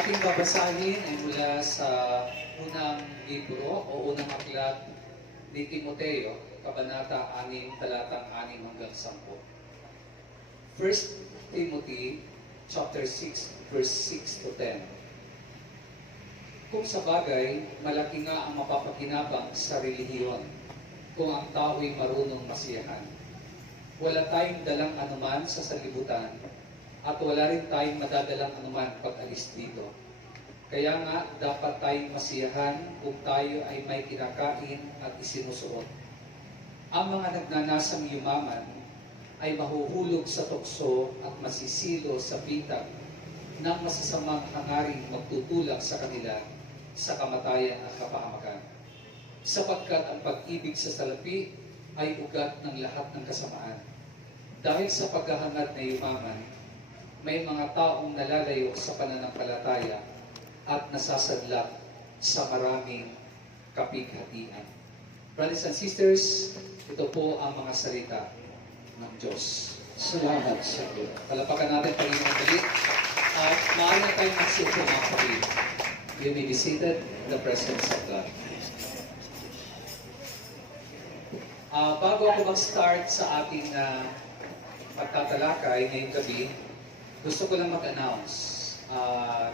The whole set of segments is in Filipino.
ating babasahin ay mula sa unang libro o unang aklat ni Timoteo, Kabanata 6, talatang 6 hanggang 10. 1 Timothy chapter 6, verse 6 to 10. Kung sa bagay, malaki nga ang mapapakinabang sa relihiyon kung ang tao'y marunong masiyahan. Wala tayong dalang anuman sa sanlibutan at wala rin tayong madadalang anuman pag-alis dito. Kaya nga, dapat tayong masiyahan kung tayo ay may kinakain at isinusuot. Ang mga nagnanasang yumaman ay mahuhulog sa tukso at masisilo sa bitag ng masasamang hangaring magtutulak sa kanila sa kamatayan at kapahamakan. Sapagkat ang pag-ibig sa salapi ay ugat ng lahat ng kasamaan. Dahil sa paghahangad na yumaman, may mga taong nalalayo sa pananampalataya at nasasadlak sa maraming kapighatian. Brothers and sisters, ito po ang mga salita ng Diyos. Salamat sa Diyos. Palapakan natin Panginoon ulit at maaari na tayong magsuko mga kapatid. You may be seated in the presence of God. Bago ako mag-start sa ating pagtatalakay ngayong gabi, gusto ko lang mag-announce.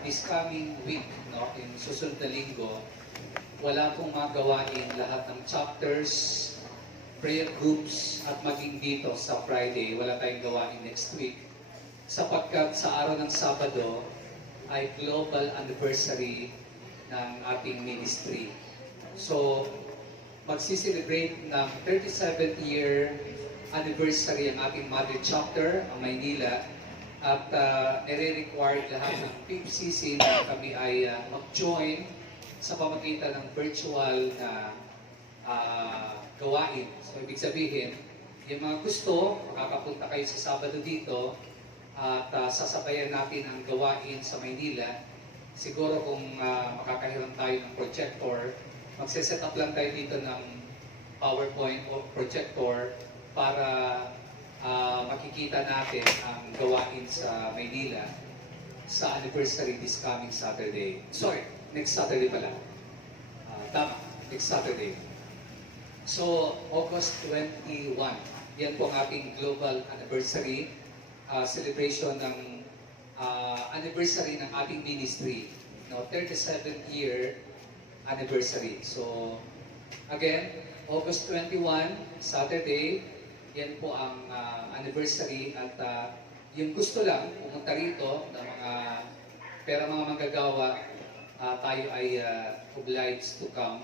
This coming week, yung susunod na linggo, wala pong magawain lahat ng chapters, prayer groups, at maging dito sa Friday, wala tayong gawain next week. Sapagkat sa araw ng Sabado ay global anniversary ng ating ministry. So, magsiselebrate ng 37th year anniversary ang ating mother chapter, ang Maynila, at nire-required lahat ng PCC na kami ay mag-join sa pamagitan ng virtual na gawain. So, ibig sabihin, yung mga gusto, makakapunta kayo sa Sabado dito at sasabayan natin ang gawain sa Maynila. Siguro kung makakahiram tayo ng projector, magse-set up lang tayo dito ng PowerPoint o projector para makikita natin ang gawain sa Maynila sa anniversary this coming Saturday. Sorry, next Saturday pala. Tama, next Saturday. So, August 21, yan po ang ating global anniversary, celebration ng anniversary ng ating ministry, 37th year anniversary. So, again, August 21, Saturday, yan po ang anniversary at yung gusto lang pumunta rito ng mga manggagawa, tayo ay obliged to come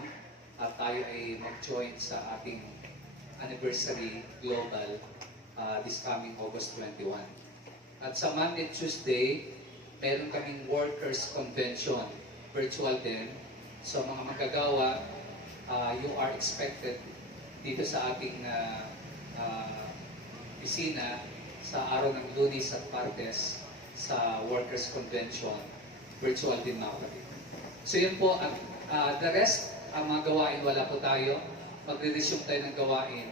at tayo ay mag-join sa ating anniversary global this coming August 21. At sa Monday, Tuesday, meron kaming workers convention, virtual din. So mga manggagawa, you are expected dito sa ating opisina sa araw ng Lunes at Martes sa Workers Convention, virtual din mga kapatid. So yun po, the rest, ang mga gawain wala po tayo. Magre-resume tayo ng gawain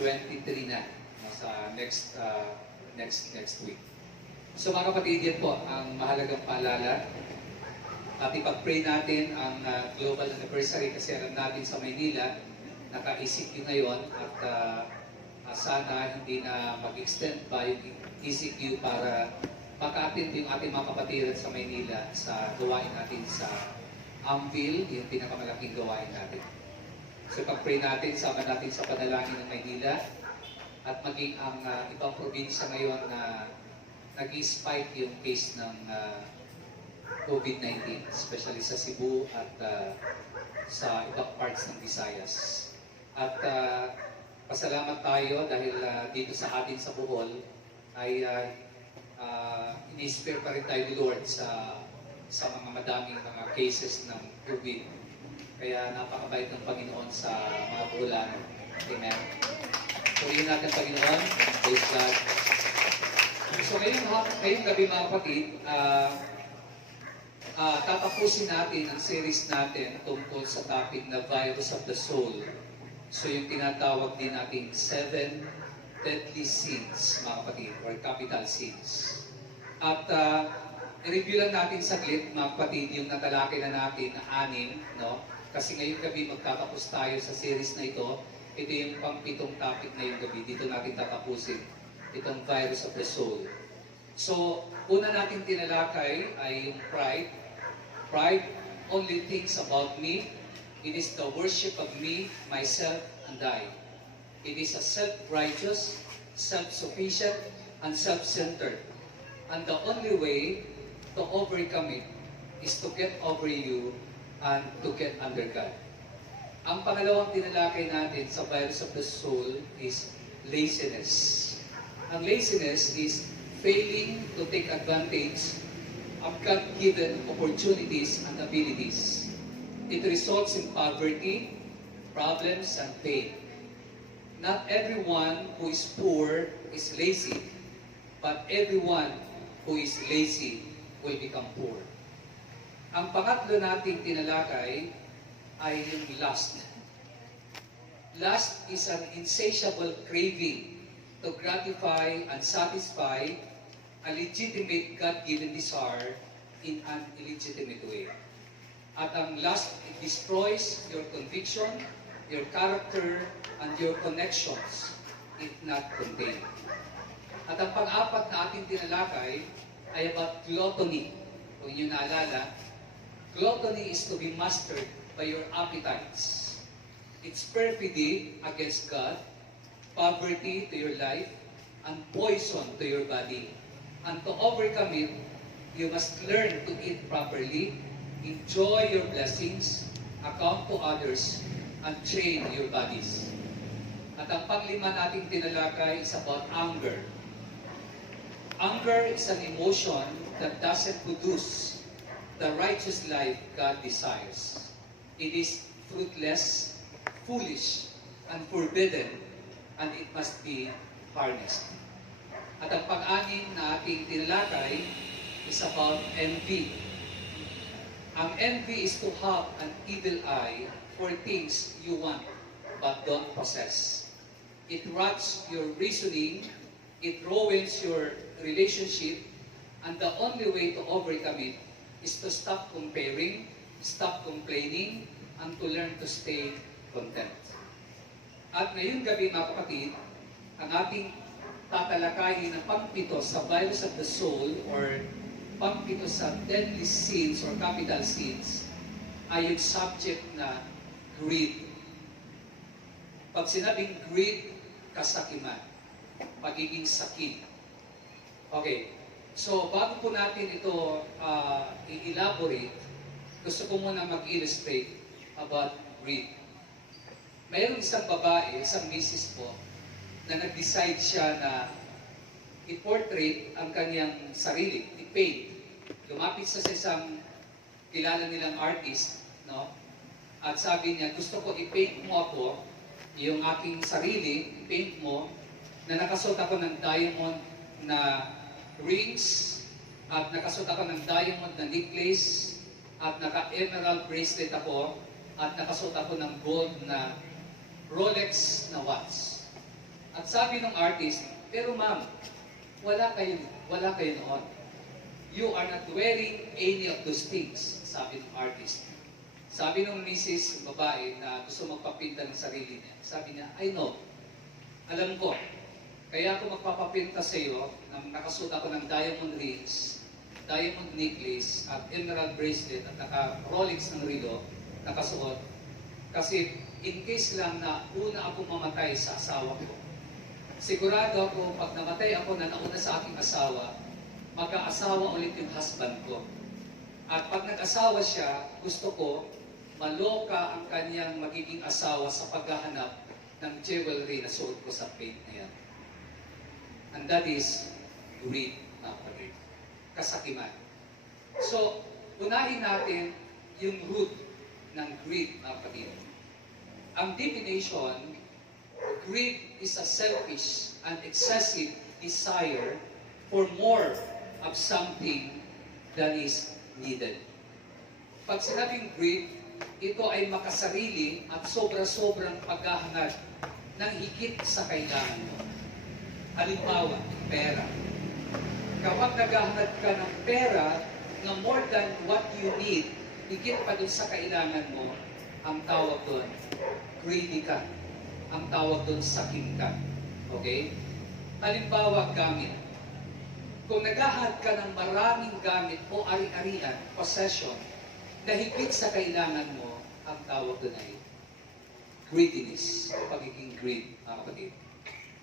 23 na sa next week. So mga kapatid, yan po ang mahalagang paalala. At ipag-pray natin ang global anniversary kasi alam natin sa Maynila, naka-ECQ ngayon at sana hindi na mag-extend pa yung ECQ para maka-attend yung ating mga kapatiran sa Maynila sa gawain natin sa Amville, yung pinakamalaking gawain natin. So pag-pray natin, sama natin sa panalangin ng Maynila at maging ang ibang probinsya ngayon na nag-spike yung case ng COVID-19, especially sa Cebu at sa ibang parts ng Visayas. At pasalamat tayo dahil dito sa atin sa Bohol ay ini-spare pa rin tayo ni Lord sa mga madaming mga cases ng COVID. Kaya napakabait ng Panginoon sa mga Boholano. Amen. Purihin natin Panginoon. Praise God. So ngayong gabi mga kapatid, tatapusin natin ang series natin tungkol sa topic na virus of the soul. So yung tinatawag din natin 7 deadly sins, mga kapatid, or capital sins. At i-review lang natin saglit, mga kapatid, yung natalakay na natin na 6, no? Kasi ngayong gabi magtatapos tayo sa series na ito. Ito yung pang-7 topic ngayong gabi. Dito natin tatapusin itong virus of the soul. So, una natin tinalakay ay yung pride. Pride only thinks about me. It is the worship of me, myself, and I. It is a self-righteous, self-sufficient, and self-centered. And the only way to overcome it is to get over you and to get under God. Ang pangalawang tinalakay natin sa virus of the soul is laziness. Ang laziness is failing to take advantage of God-given opportunities and abilities. It results in poverty, problems, and pain. Not everyone who is poor is lazy, but everyone who is lazy will become poor. Ang pangatlo nating tinalakay ay yung lust. Lust is an insatiable craving to gratify and satisfy a legitimate God-given desire in an illegitimate way. At ang lust, it destroys your conviction, your character, and your connections if not contained. At ang pang-apat na ating tinalakay ay about gluttony. Kung inyo naalala, gluttony is to be mastered by your appetites. It's perfidy against God, poverty to your life, and poison to your body. And to overcome it, you must learn to eat properly, enjoy your blessings, account to others, and train your bodies. At ang panglima nating tinalakay is about anger. Anger is an emotion that doesn't produce the righteous life God desires. It is fruitless, foolish, and forbidden, and it must be harnessed. At ang pang-anim na ating tinalakay is about envy. Ang envy is to have an evil eye for things you want but don't possess. It rots your reasoning, it ruins your relationship, and the only way to overcome it is to stop comparing, stop complaining, and to learn to stay content. At ngayong gabi mga kapatid, ang ating tatalakayin na pang-7 sa virus of the soul or pang-7 sa deadly sins or capital sins ay yung subject na greed. Pag sinabing greed, kasakiman, pagiging sakit. Okay, so bago po natin ito i-elaborate, gusto ko muna mag-illustrate about greed. Mayroong isang babae, isang misis po, na nag-decide siya na i-portrait ang kanyang sarili, i-paint. Lumapit siya sa isang kilala nilang artist, no? At sabi niya, gusto ko i-paint mo ako, yung aking sarili, i-paint mo, na nakasuot ako ng diamond na rings, at nakasuot ako ng diamond na necklace, at naka-emerald bracelet ako, at nakasuot ako ng gold na Rolex na watch. At sabi ng artist, pero ma'am, wala kayo noon. You are not wearing any of those things, sabi ng artist. Sabi ng misis, babae, na gusto magpapinta ng sarili niya. Sabi niya, I know. Alam ko. Kaya ako magpapapinta sa iyo, nang nakasuot ako ng diamond rings, diamond necklace, at emerald bracelet, at naka-Rolex ng rilo, nakasuot. Kasi in case lang na una ako mamatay sa asawa ko, sigurado ako, pag namatay ako na nauna sa aking asawa, magka-asawa ulit yung husband ko. At pag nag-asawa siya, gusto ko, maloka ang kanyang magiging asawa sa paghahanap ng jewelry na suot ko sa paint na yan. And that is greed, mga kapatid. Kasakiman. So, unahin natin yung root ng greed, mga kapatid. Ang definition, greed is a selfish and excessive desire for more of something than is needed. Pag sinabing greed, ito ay makasarili at sobra-sobrang paghahangad ng higit sa kailangan mo. Halimbawa, pera. Kapag naghahangad ka ng pera na more than what you need, higit pa dun sa kailangan mo, ang tawag doon, greedy ka. Ang tawag doon, sakim ka. Okay? Halimbawa, gamit. Kung naghahad ka ng maraming gamit o ari-arian, possession, na higit sa kailangan mo, ang tawag doon ay greediness, pagiging greed, mga kapatid.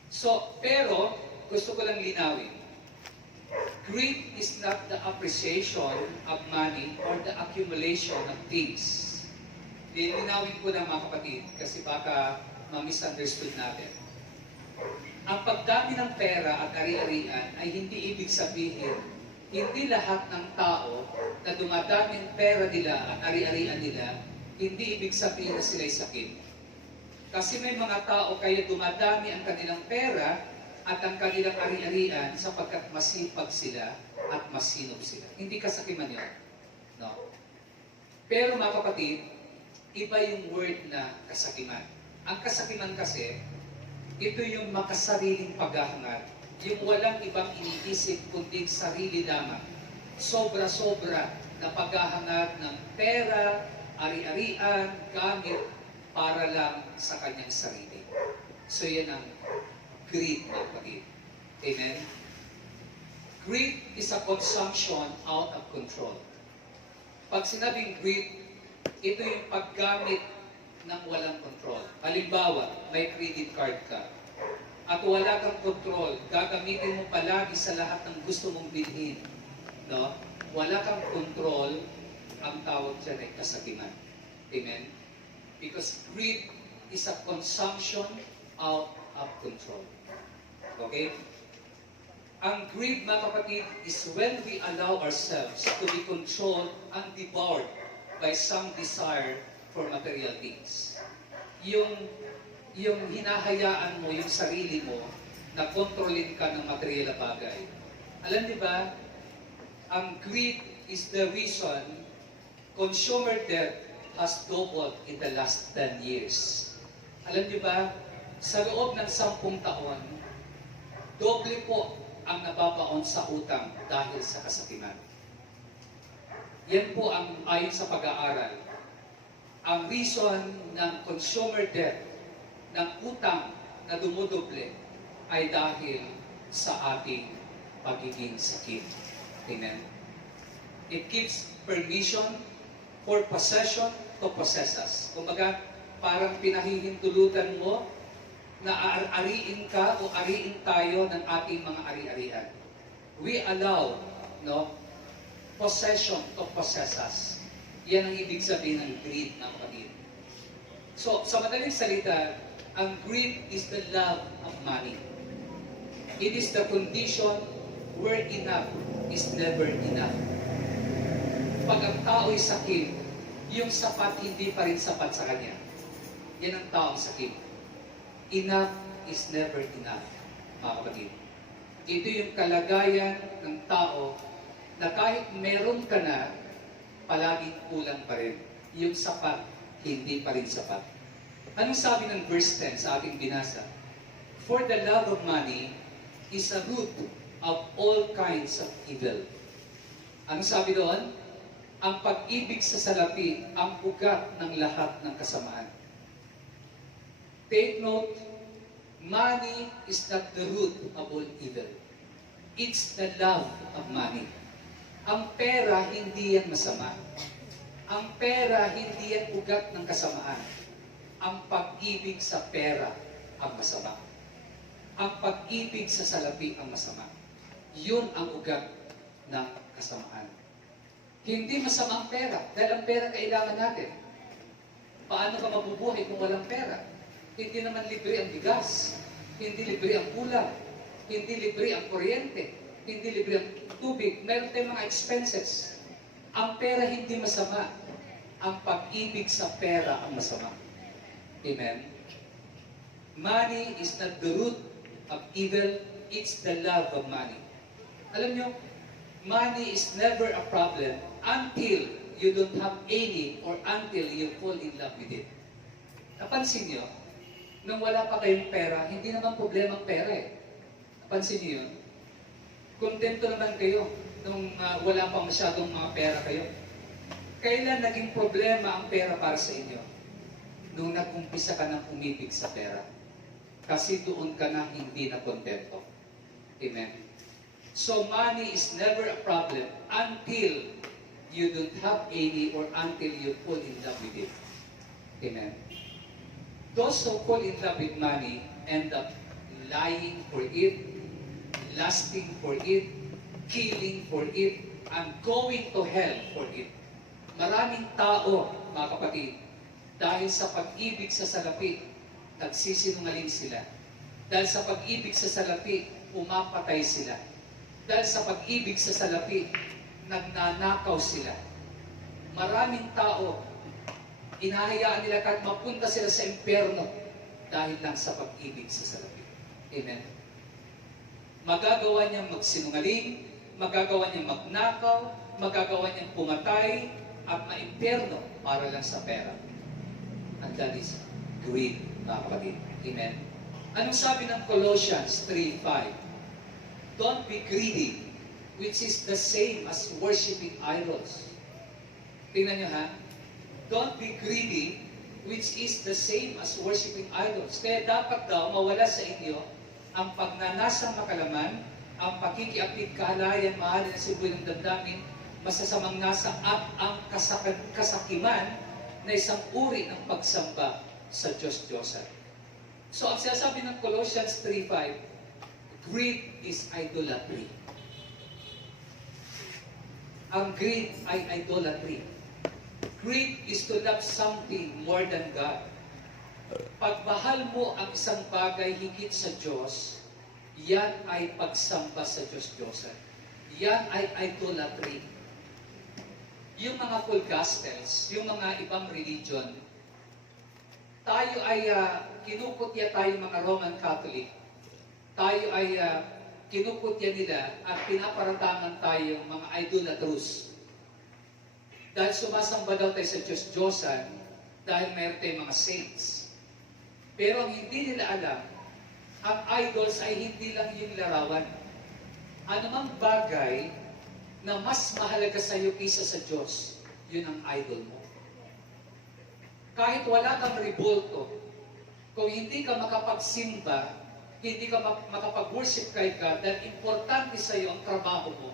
So, pero, gusto ko lang linawin, greed is not the appreciation of money or the accumulation of things. Linawin ko na, mga kapatid, kasi baka ma-misunderstood natin. Ang pagdami ng pera at ari-arian ay hindi ibig sabihin, hindi lahat ng tao na dumadami ang pera nila at ari-arian nila, hindi ibig sabihin na sila'y sakit. Kasi may mga tao kaya dumadami ang kanilang pera at ang kanilang ari-arian sapagkat masipag sila at masinop sila. Hindi kasakiman yun. No? Pero mga kapatid, iba yung word na kasakiman. Ang kasakiman kasi, ito yung makasariling paghahangad. Yung walang ibang iniisip kundi sarili lamang. Sobra-sobra na paghahangad ng pera, ari-arian, gamit, para lang sa kanyang sarili. So yan ang greed, mga kapatid. Amen? Greed is a consumption out of control. Pag sinabing greed, ito yung paggamit ng walang control. Halimbawa, may credit card ka at wala kang control, gagamitin mo palagi sa lahat ng gusto mong bilhin. No? Wala kang control, ang tawag dyan ay kasakiman. Amen? Because greed is a consumption out of control. Okay? Ang greed, mga kapatid, is when we allow ourselves to be controlled and devoured by some desire for material things. Yung hinahayaan mo, yung sarili mo, na kontrolin ka ng material na bagay. Alam niyo ba, ang greed is the reason consumer debt has doubled in the last 10 years. Alam niyo ba, sa loob ng 10 taon, doble po ang nababaon sa utang dahil sa kasakiman. Yan po ang ayon sa pag-aaral. Ang reason ng consumer debt, ng utang na dumudoble, ay dahil sa ating pagiging sakit. Amen? It gives permission for possession to possess us. Kumbaga, parang pinahihintulutan mo na ariin ka o ariin tayo ng ating mga ari-arian. We allow, possession to possess us. Yan ang ibig sabihin ng greed, ng kapatid. So, sa madaling salita, ang greed is the love of money. It is the condition where enough is never enough. Pag ang tao ay sakit, yung sapat hindi pa rin sapat sa kanya. Yan ang taong sakit. Enough is never enough, mga kapatid. Ito yung kalagayan ng tao na kahit meron ka na, palaging kulang pa rin. Yung sapat, hindi pa rin sapat. Anong sabi ng verse 10 sa ating binasa? For the love of money is a root of all kinds of evil. Anong sabi doon? Ang pag-ibig sa salapi, ang ugat ng lahat ng kasamaan. Take note, money is not the root of all evil. It's the love of money. Ang pera, hindi yan masama. Ang pera, hindi yan ugat ng kasamaan. Ang pag-ibig sa pera ang masama. Ang pag-ibig sa salapi ang masama. Yun ang ugat ng kasamaan. Hindi masama ang pera, dahil ang pera kailangan natin. Paano ka mabubuhay kung walang pera? Hindi naman libre ang bigas, hindi libre ang ulam, hindi libre ang kuryente, hindi libre ang tubig. Meron tayong mga expenses. Ang pera hindi masama. Ang pag-ibig sa pera ang masama. Amen? Money is not the root of evil, it's the love of money. Alam nyo, money is never a problem until you don't have any or until you fall in love with it. Napansin nyo, nung wala pa kayong pera, hindi naman problema ang pera eh. Napansin nyo yun? Kontento naman kayo. nung wala pa masyadong mga pera kayo? Kailan naging problema ang pera para sa inyo? Nung nag-umpisa ka nang umibig sa pera. Kasi doon ka na hindi na kontento. Amen? So money is never a problem until you don't have any or until you fall in love with it. Amen? Those who fall in love with money end up lying for it, lusting for it, killing for it, and going to hell for it. Maraming tao, mga kapatid, dahil sa pag-ibig sa salapi, nagsisinungaling sila. Dahil sa pag-ibig sa salapi, umapatay sila. Dahil sa pag-ibig sa salapi, nagnanakaw sila. Maraming tao, inahayaan nila kahit mapunta sila sa impyerno dahil lang sa pag-ibig sa salapi. Amen. Magagawa niyang magsinungaling, magagawa niyang magnakaw, magagawa niyang pumatay, at maimpyerno para lang sa pera. And that is greed, mga kapatid. Amen. Anong sabi ng Colossians 3:5? Don't be greedy, which is the same as worshiping idols. Tingnan niyo ha. Don't be greedy, which is the same as worshiping idols. Kaya dapat daw mawala sa inyo ang pagnanasang makalaman, ang pakikiapid, kahalayan, mahalin na sibuy ng damdamin, masasamang nasa at ang kasakiman na isang uri ng pagsamba sa Diyos-Diyosan. So ang sinasabi ng Colossians 3:5, greed is idolatry. Ang greed ay idolatry. Greed is to love something more than God. Pagmahal mo ang isang bagay higit sa Diyos, yan ay pagsamba sa Diyos-Diyosan. Yan ay idolatry. Yung mga full gospels, yung mga ibang religion, tayo ay kinukutya tayo mga Roman Catholic. Tayo ay kinukutya nila at pinaparatangan tayo mga idolatrous. Dahil sumasamba daw tayo sa Diyos-Diyosan, dahil mayroon tayong mga saints. Pero ang hindi nila alam, ang idols ay hindi lang yung larawan. Anumang bagay na mas mahalaga sa iyo kaysa sa Diyos, yun ang idol mo. Kahit wala kang rebulto, kung hindi ka makapagsimba, hindi ka makapag-worship kay God, dahil importante sa iyo ang trabaho mo,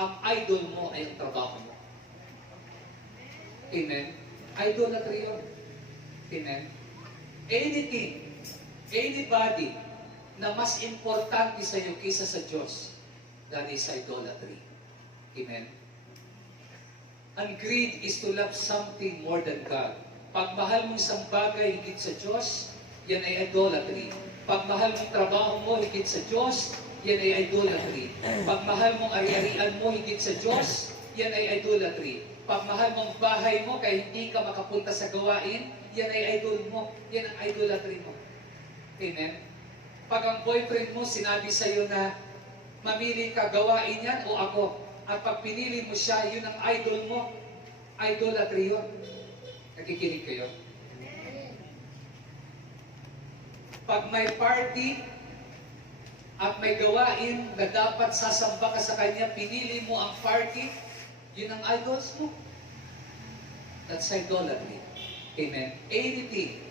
ang idol mo ay ang trabaho mo. Amen? Idolatry yun. Amen? Anything, anybody na mas importante sa iyo kaysa sa Diyos, that is idolatry. Amen? And greed is to love something more than God. Pagmahal mo isang bagay higit sa Diyos, yan ay idolatry. Pagmahal mong trabaho mo higit sa Diyos, yan ay idolatry. Pagmahal mong ari-arian mo higit sa Diyos, yan ay idolatry. Pagmahal mong bahay mo kaya hindi ka makapunta sa gawain, yan ay idol mo. Yan ang idolatry mo. Amen? Pag ang boyfriend mo sinabi sa iyo na mamili ka, gawain yan o ako. At pag pinili mo siya, yun ang idol mo. Idolatry yun. Nakikinig kayo? Pag may party at may gawain na dapat sasamba ka sa kanya, pinili mo ang party, yun ang idols mo. That's idolatry. Amen. Anything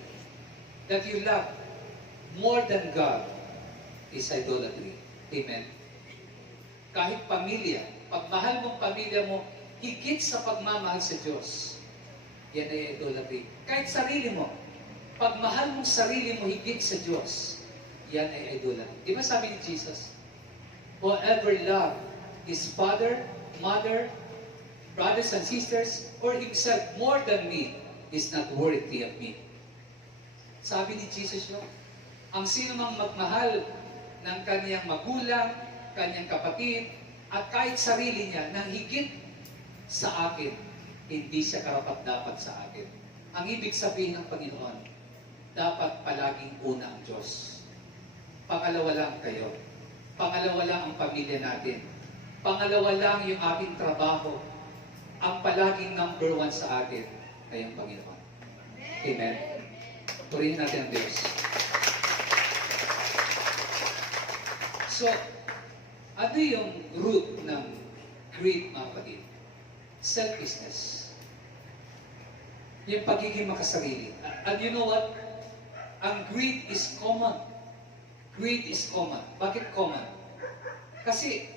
that you love more than God is idolatry. Amen. Kahit pamilya, pagmahal mong pamilya mo, higit sa pagmamahal sa Diyos, yan ay idolatry. Kahit sarili mo, pagmahal mong sarili mo higit sa Diyos, yan ay idolatry. Di ba sabi ni Jesus? Whoever love his father, mother, brothers and sisters, or himself more than me, is not worthy of me. Sabi ni Jesus yun, ang sino mang magmahal ng kanyang magulang, kanyang kapatid, at kahit sarili niya na higit sa akin, hindi siya karapat-dapat sa akin. Ang ibig sabihin ng Panginoon, dapat palaging una ang Diyos. Pangalawa lang kayo. Pangalawa lang ang pamilya natin. Pangalawa lang yung ating trabaho. Ang palaging number one sa atin ay ang Panginoon. Amen. Purihin natin ang Diyos. So, ano yung root ng Greed, mga kapatid. Selfishness. Yung pagiging makasarili. And you know what? Ang greed is common. Greed is common. Bakit common? Kasi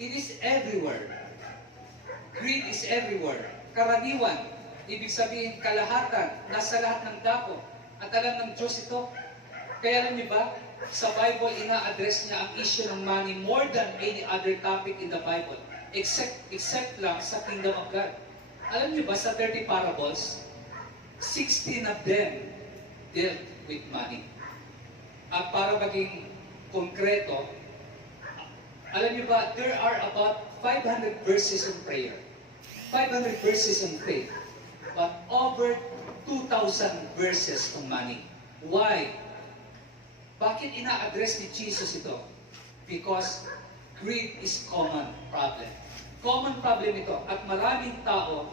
it is everywhere. Greed is everywhere. Karaniwan, ibig sabihin kalahatan, nasa lahat ng dako. At alam ng Diyos ito. Kaya alam niyo ba, sa Bible, ina-address niya ang issue ng money more than any other topic in the Bible. Except lang sa Kingdom of God. Alam niyo ba, sa 30 parables, 16 of them dealt with money. At para maging konkreto, alam niyo ba, there are about 500 verses in prayer. 500 verses in faith. But over 2,000 verses on money. Why? Bakit ina-address ni Jesus ito? Because greed is common problem. Common problem ito. At maraming tao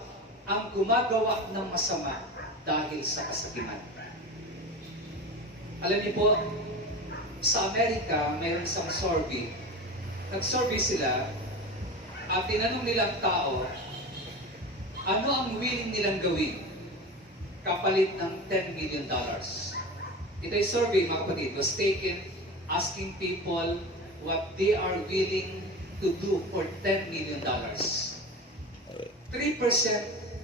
ang gumagawa ng masama dahil sa kasakiman. Alam niyo po, sa Amerika, mayroong isang survey. Nag-survey sila at tinanong nilang tao, ano ang willing nilang gawin kapalit ng $10 million? Ito ay survey, mga kapatid, was taken asking people what they are willing to do for $10 million. 3%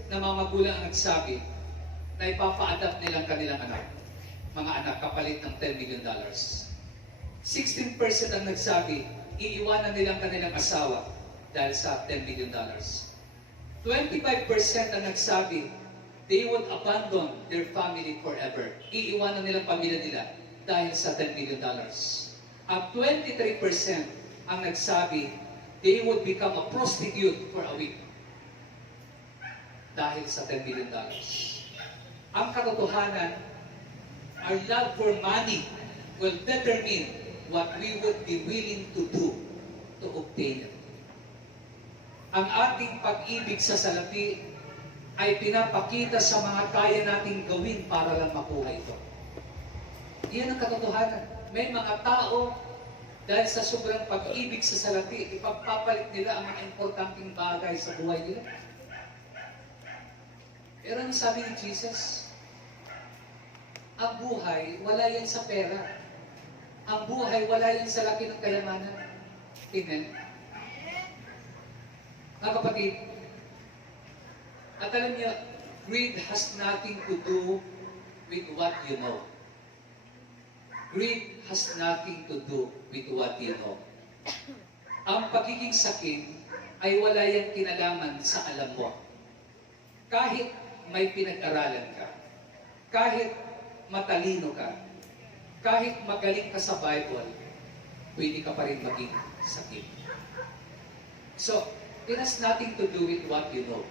ng mga magulang ang nagsabi na ipapa-adapt nilang kanilang anak, mga anak kapalit ng $10 million. 16% ang nagsabi, iiwanan nilang kanilang asawa dahil sa $10 million. 25% ang nagsabi, they would abandon their family forever. Iiwanan nilang pamilya nila dahil sa $10 million. At 23% ang nagsabi, they would become a prostitute for a week dahil sa $10 million. Ang katotohanan, our love for money will determine what we would be willing to do to obtain it. Ang ating pag-ibig sa salapi ay pinapakita sa mga kaya nating gawin para lang makuha ito. Iyan ang katotohanan. May mga tao, dahil sa sobrang pag-ibig sa salapi, ipagpapalit nila ang mga importanteng bagay sa buhay nila. Pero ang sabi ni Jesus, ang buhay, wala yan sa pera. Ang buhay, wala yan sa laki ng kayamanan. Amen? Mga kapatid, at alam niyo, greed has nothing to do with what you know. Greed has nothing to do with what you know. Ang pagiging sakim ay wala yang kinalaman sa alam mo. Kahit may pinag-aralan ka, kahit matalino ka, kahit magaling ka sa Bible, pwede ka pa rin maging sakim. So, it has nothing to do with what you know.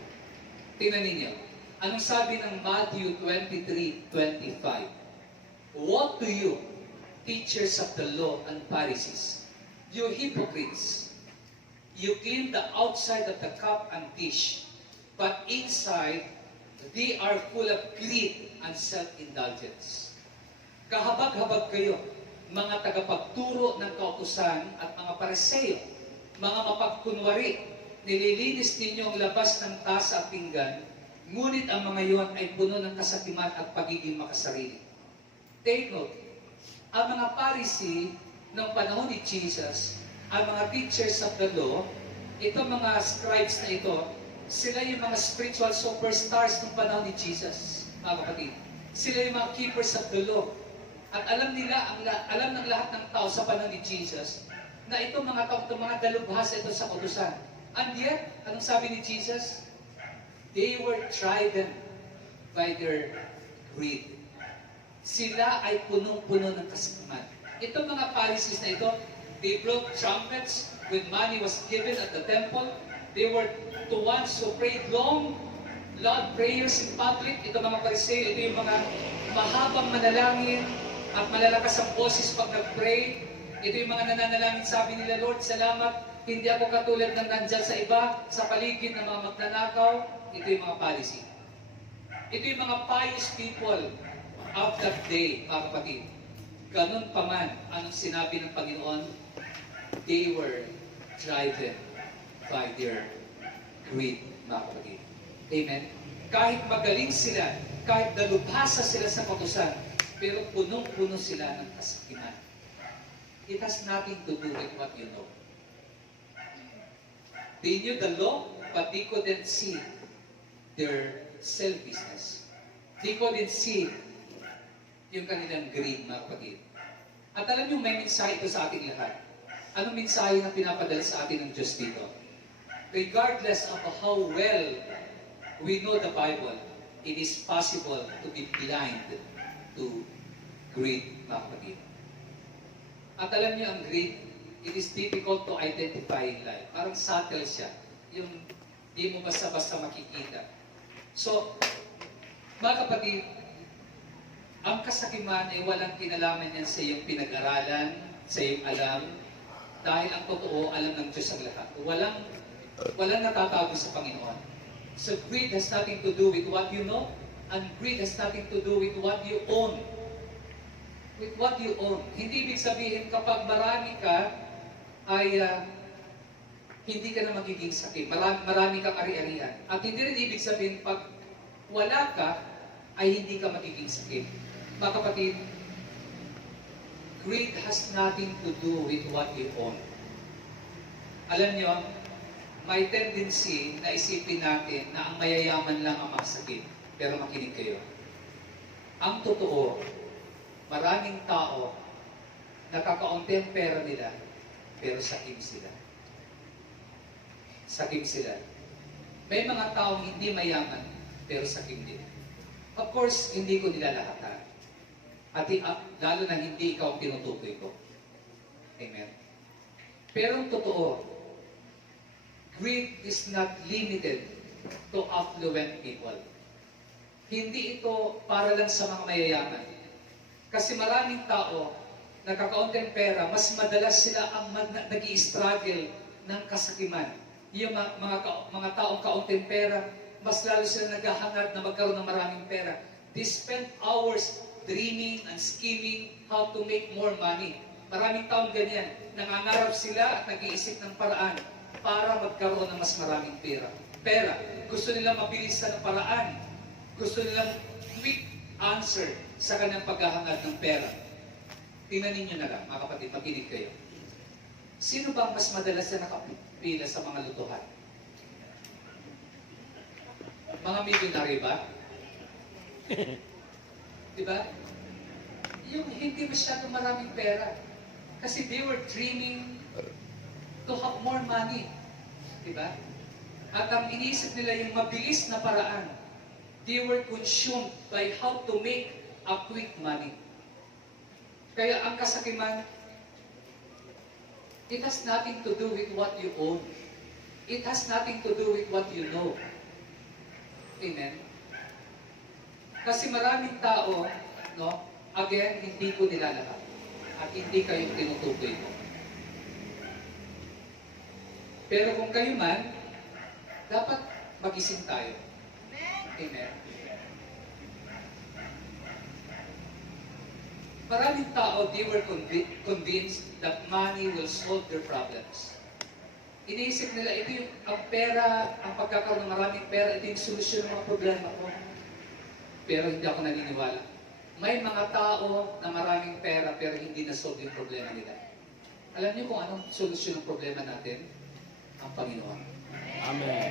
Tingnan ninyo, anong sabi ng Matthew 23:25? Woe to you, teachers of the law and Pharisees, you hypocrites! You clean the outside of the cup and dish, but inside they are full of greed and self-indulgence. Kahabag-habag kayo, mga tagapagturo ng kautusan at mga pariseo, mga mapagkunwari. Nililinis ninyo ang labas ng tasa at pinggan, ngunit ang mga iyon ay puno ng kasakiman at pagiging makasarili. Take note, ang mga Pharisee ng panahon ni Jesus, ang mga teachers of the law, itong mga scribes na ito, sila yung mga spiritual superstars ng panahon ni Jesus, mga kapatid. Sila yung mga keepers of the law. At alam nila, alam ng lahat ng tao sa panahon ni Jesus, na itong mga tao, itong mga dalubhasa ito sa kautusan. And yet, anong sabi ni Jesus? They were trodden by their greed. Sila ay punong-puno ng kasakiman. Itong mga Pharisees na ito, they blew trumpets when money was given at the temple. They were the ones who prayed long, loud prayers in public. Ito mga Pariseo, ito yung mga mahabang manalangin at malalakas ang boses pag nag-pray. Ito yung mga nananalangin, sabi nila, Lord, salamat. Hindi ako katulad ng nandyan sa iba, sa paligid ng mga magnanakaw. Ito yung mga policy. Ito yung mga pious people of that day, mga kapatid. Ganun pa man, anong sinabi ng Panginoon? They were driven by their greed, mga kapatid. Amen? Kahit magaling sila, kahit dalubhasa sila sa kautusan, pero punong-puno sila ng kasakiman. It has nothing to do with what you know. They knew the law, but they couldn't see their self-business. They couldn't see yung kanilang greed, mga kapatid. At alam niyo, may mensahe ito sa ating lahat. Anong mensahe na pinapadala sa atin ng Diyos dito? Regardless of how well we know the Bible, it is possible to be blind to greed, mga kapatid. At alam niyo, ang greed, it is difficult to identify in life. Parang subtle siya. Yung di mo basta-basta makikita. So, mga kapatid, ang kasakiman ay walang kinalaman yan sa iyong pinag-aralan, sa iyong alam, dahil ang totoo, alam ng Diyos ang lahat. Walang natatago sa Panginoon. So greed has nothing to do with what you know, and greed has nothing to do with what you own. With what you own. Hindi ibig sabihin kapag marami ka, ay hindi ka na magiging sakit. Marami kang ari-arian. At hindi rin ibig sabihin pag wala ka, ay hindi ka magiging sakit. Mga kapatid, greed has nothing to do with what you own. Alam nyo, may tendency na isipin natin na ang mayayaman lang ang makasakit. Pero makinig kayo. Ang totoo, maraming tao, nakakaunti ang pera nila, pero sakim sila. Sakim sila. May mga taong hindi mayaman, pero sakim din. Of course, hindi ko nilalahatan. At lalo na hindi ikaw ang tinutukoy ko. Amen. Pero ang totoo, greed is not limited to affluent people. Hindi ito para lang sa mga mayayaman. Kasi maraming tao, nakakaunting pera, mas madalas sila ang nag-i-struggle ng kasakiman. Yung mga taong kaunting pera, mas lalo sila naghahangad na magkaroon ng maraming pera. They spend hours dreaming and scheming how to make more money. Maraming taong ganyan. Nangangarap sila at nag-iisip ng paraan para magkaroon ng mas maraming pera. Gusto nilang mabilisan ng paraan. Gusto nilang quick answer sa kanilang paghahangad ng pera. Tingnan ninyo na lang, mga kapatid, makinig kayo. Sino bang mas madalas na nakapila sa mga lutuhan? Mga milyonaryo ba? Diba? Yung hindi masyadong maraming pera. Kasi they were dreaming to have more money. Diba? At ang iniisip nila yung mabilis na paraan. They were consumed by how to make a quick money. Kaya ang kasakiman, it has nothing to do with what you own. It has nothing to do with what you know. Amen? Kasi maraming tao, no, again, hindi ko nilalahat. At hindi kayo tinutukoy ko. Pero kung kayo man, dapat magising tayo. Amen? Maraming tao, they were convinced that money will solve their problems. Iniisip nila, ito yung ang pera, ang pagkakaroon ng maraming pera, ito yung solusyon ng mga problema ko. Pero hindi ako naniniwala. May mga tao na maraming pera pero hindi na-solve yung problema nila. Alam niyo kung anong solusyon ng problema natin? Ang Panginoon. Amen.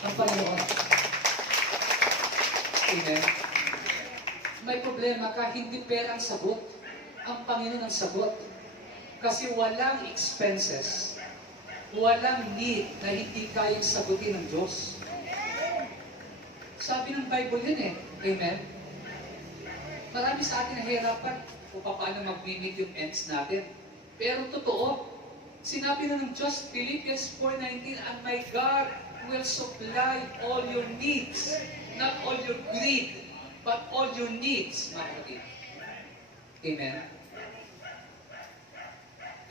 Ang Panginoon. Amen. May problema ka, hindi pera ang sagot. Ang Panginoon ang sagot. Kasi walang expenses, walang need na hindi kayang sagutin ng Diyos. Sabi ng Bible yun eh. Amen? Marami sa atin nahihirapan kung paano mag-meet yung ends natin. Pero totoo, sinabi na ng Diyos, Philippians 4:19, and my God will supply all your needs. Not all your greed, but all your needs, mga kapatid. Amen?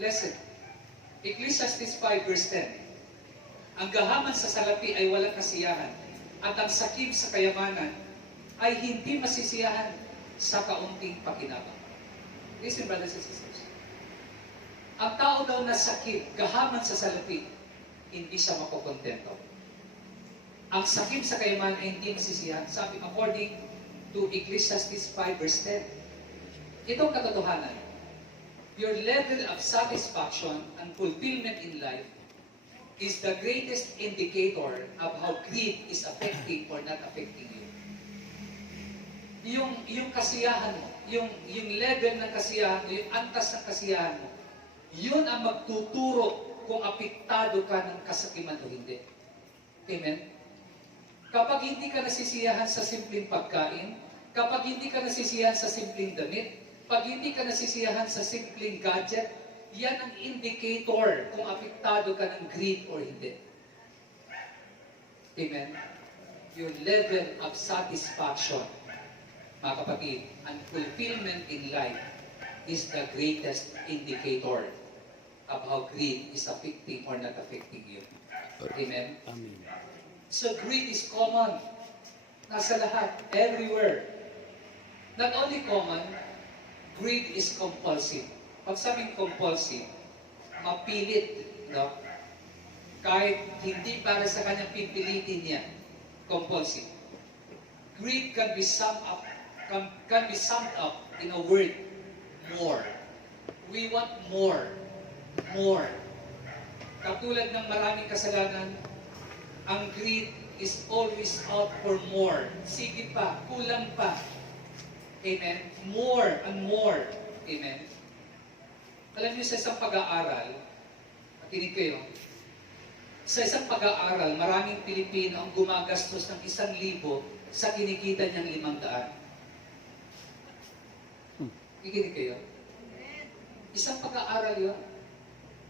Listen. Ecclesiastes 5 verse 10. Ang gahaman sa salapi ay walang kasiyahan, at ang sakim sa kayamanan ay hindi masisiyahan sa kaunting pakinabang. Listen, brothers and sisters. Ang tao daw na sakit, gahaman sa salapi, hindi siya makokontento. Ang sakit sa kayamanan ay hindi masisiyahan. Sabi, according to Ecclesiastes 5 verse 10. Itong katotohanan, your level of satisfaction and fulfillment in life is the greatest indicator of how greed is affecting or not affecting you. Yung kasiyahan mo, yung level ng kasiyahan mo, yung antas ng kasiyahan mo, yun ang magtuturo kung apektado ka ng kasakiman o hindi. Amen? Kapag hindi ka nasisiyahan sa simpleng pagkain, kapag hindi ka nasisiyahan sa simpleng damit, pag hindi ka nasisiyahan sa simpleng gadget, yan ang indicator kung apektado ka ng greed or hindi. Amen? Your level of satisfaction, mga kapatid, and fulfillment in life is the greatest indicator of how greed is affecting or not affecting you. Amen? Amen. So greed is common. Nasa lahat, everywhere. Not only common, greed is compulsive. Pag sabing compulsive, mapilit, no? Kahit hindi para sa kanyang pipilitin niya, compulsive. Greed can be summed up in a word, more. We want more. More. Katulad ng maraming kasalanan, ang greed is always out for more. Sige pa, kulang pa. Amen? More and more. Amen? Alam niyo sa isang pag-aaral, makinig kayo, sa isang pag-aaral, maraming Pilipino ang gumagastos ng 1,000 sa kinikita niyang 500. Makinig kayo. Isang pag-aaral yun.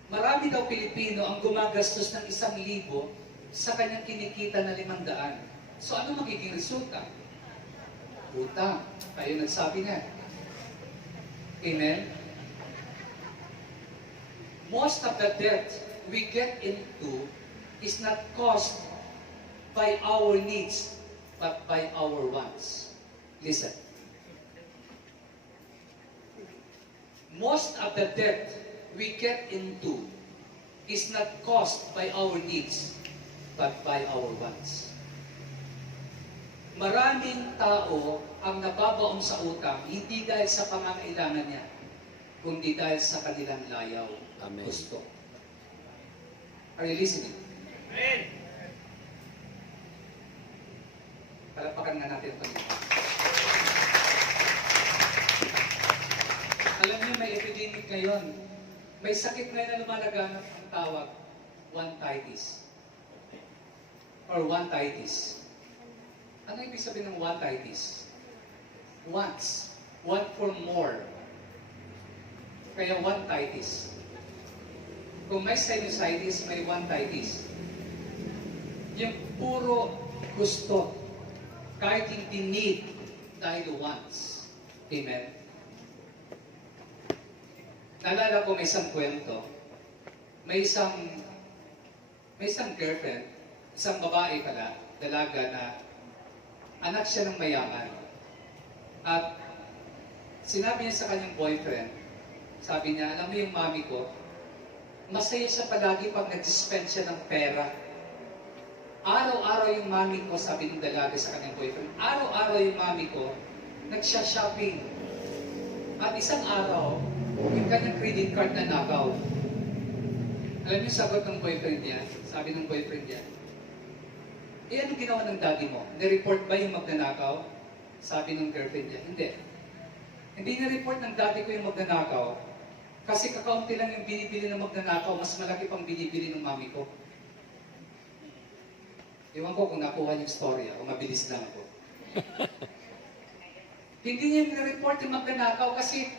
Marami daw Pilipino ang gumagastos ng 1,000 sa kanyang kinikita na 500. So ano magiging resulta? Utang. Tayo nagsabi niya. Amen? Most of the debt we get into is not caused by our needs, but by our wants. Listen. Most of the debt we get into is not caused by our needs, but by our wants. Maraming tao ang nababaon sa utang hindi dahil sa pangangailangan niya, kundi dahil sa kanilang layaw. Amen. Gusto. Are you listening? Amen. Palapakan nga natin ito. Alam niyo, may epidemic ngayon. May sakit ngayon na lumalaganap ang tawag, one-titis. Or one-titis. Ano ibig sabihin ng one-titis? Once. Want for more. Kaya one-titis. Kung may sinusitis, may one-titis. Yung puro gusto. Kahit hindi need, dahil wants. Amen? Naalala ko may isang kwento. May isang girlfriend, isang babae pala, dalaga na anak siya ng mayaman. At sinabi niya sa kanyang boyfriend, sabi niya, alam mo yung mami ko, masaya siya palagi pag nag-spend siya ng pera. Araw-araw yung mami ko, sabi ng dalaga sa kanyang boyfriend, araw-araw yung mami ko, nagsha-shopping. At isang araw, yung kanyang credit card na nakaw. Alam niyo sagot ng boyfriend niya? Sabi ng boyfriend niya, ano ginawa ng daddy mo? Nireport ba yung magnanakaw? Sabi ng girlfriend niya, hindi. Hindi nireport ng daddy ko yung magnanakaw kasi kakaunti lang yung binibili ng magnanakaw, mas malaki pang binibili ng mami ko. Iwan ko kung nakuha yung story, o mabilis lang ako. Hindi niya nireport yung magnanakaw kasi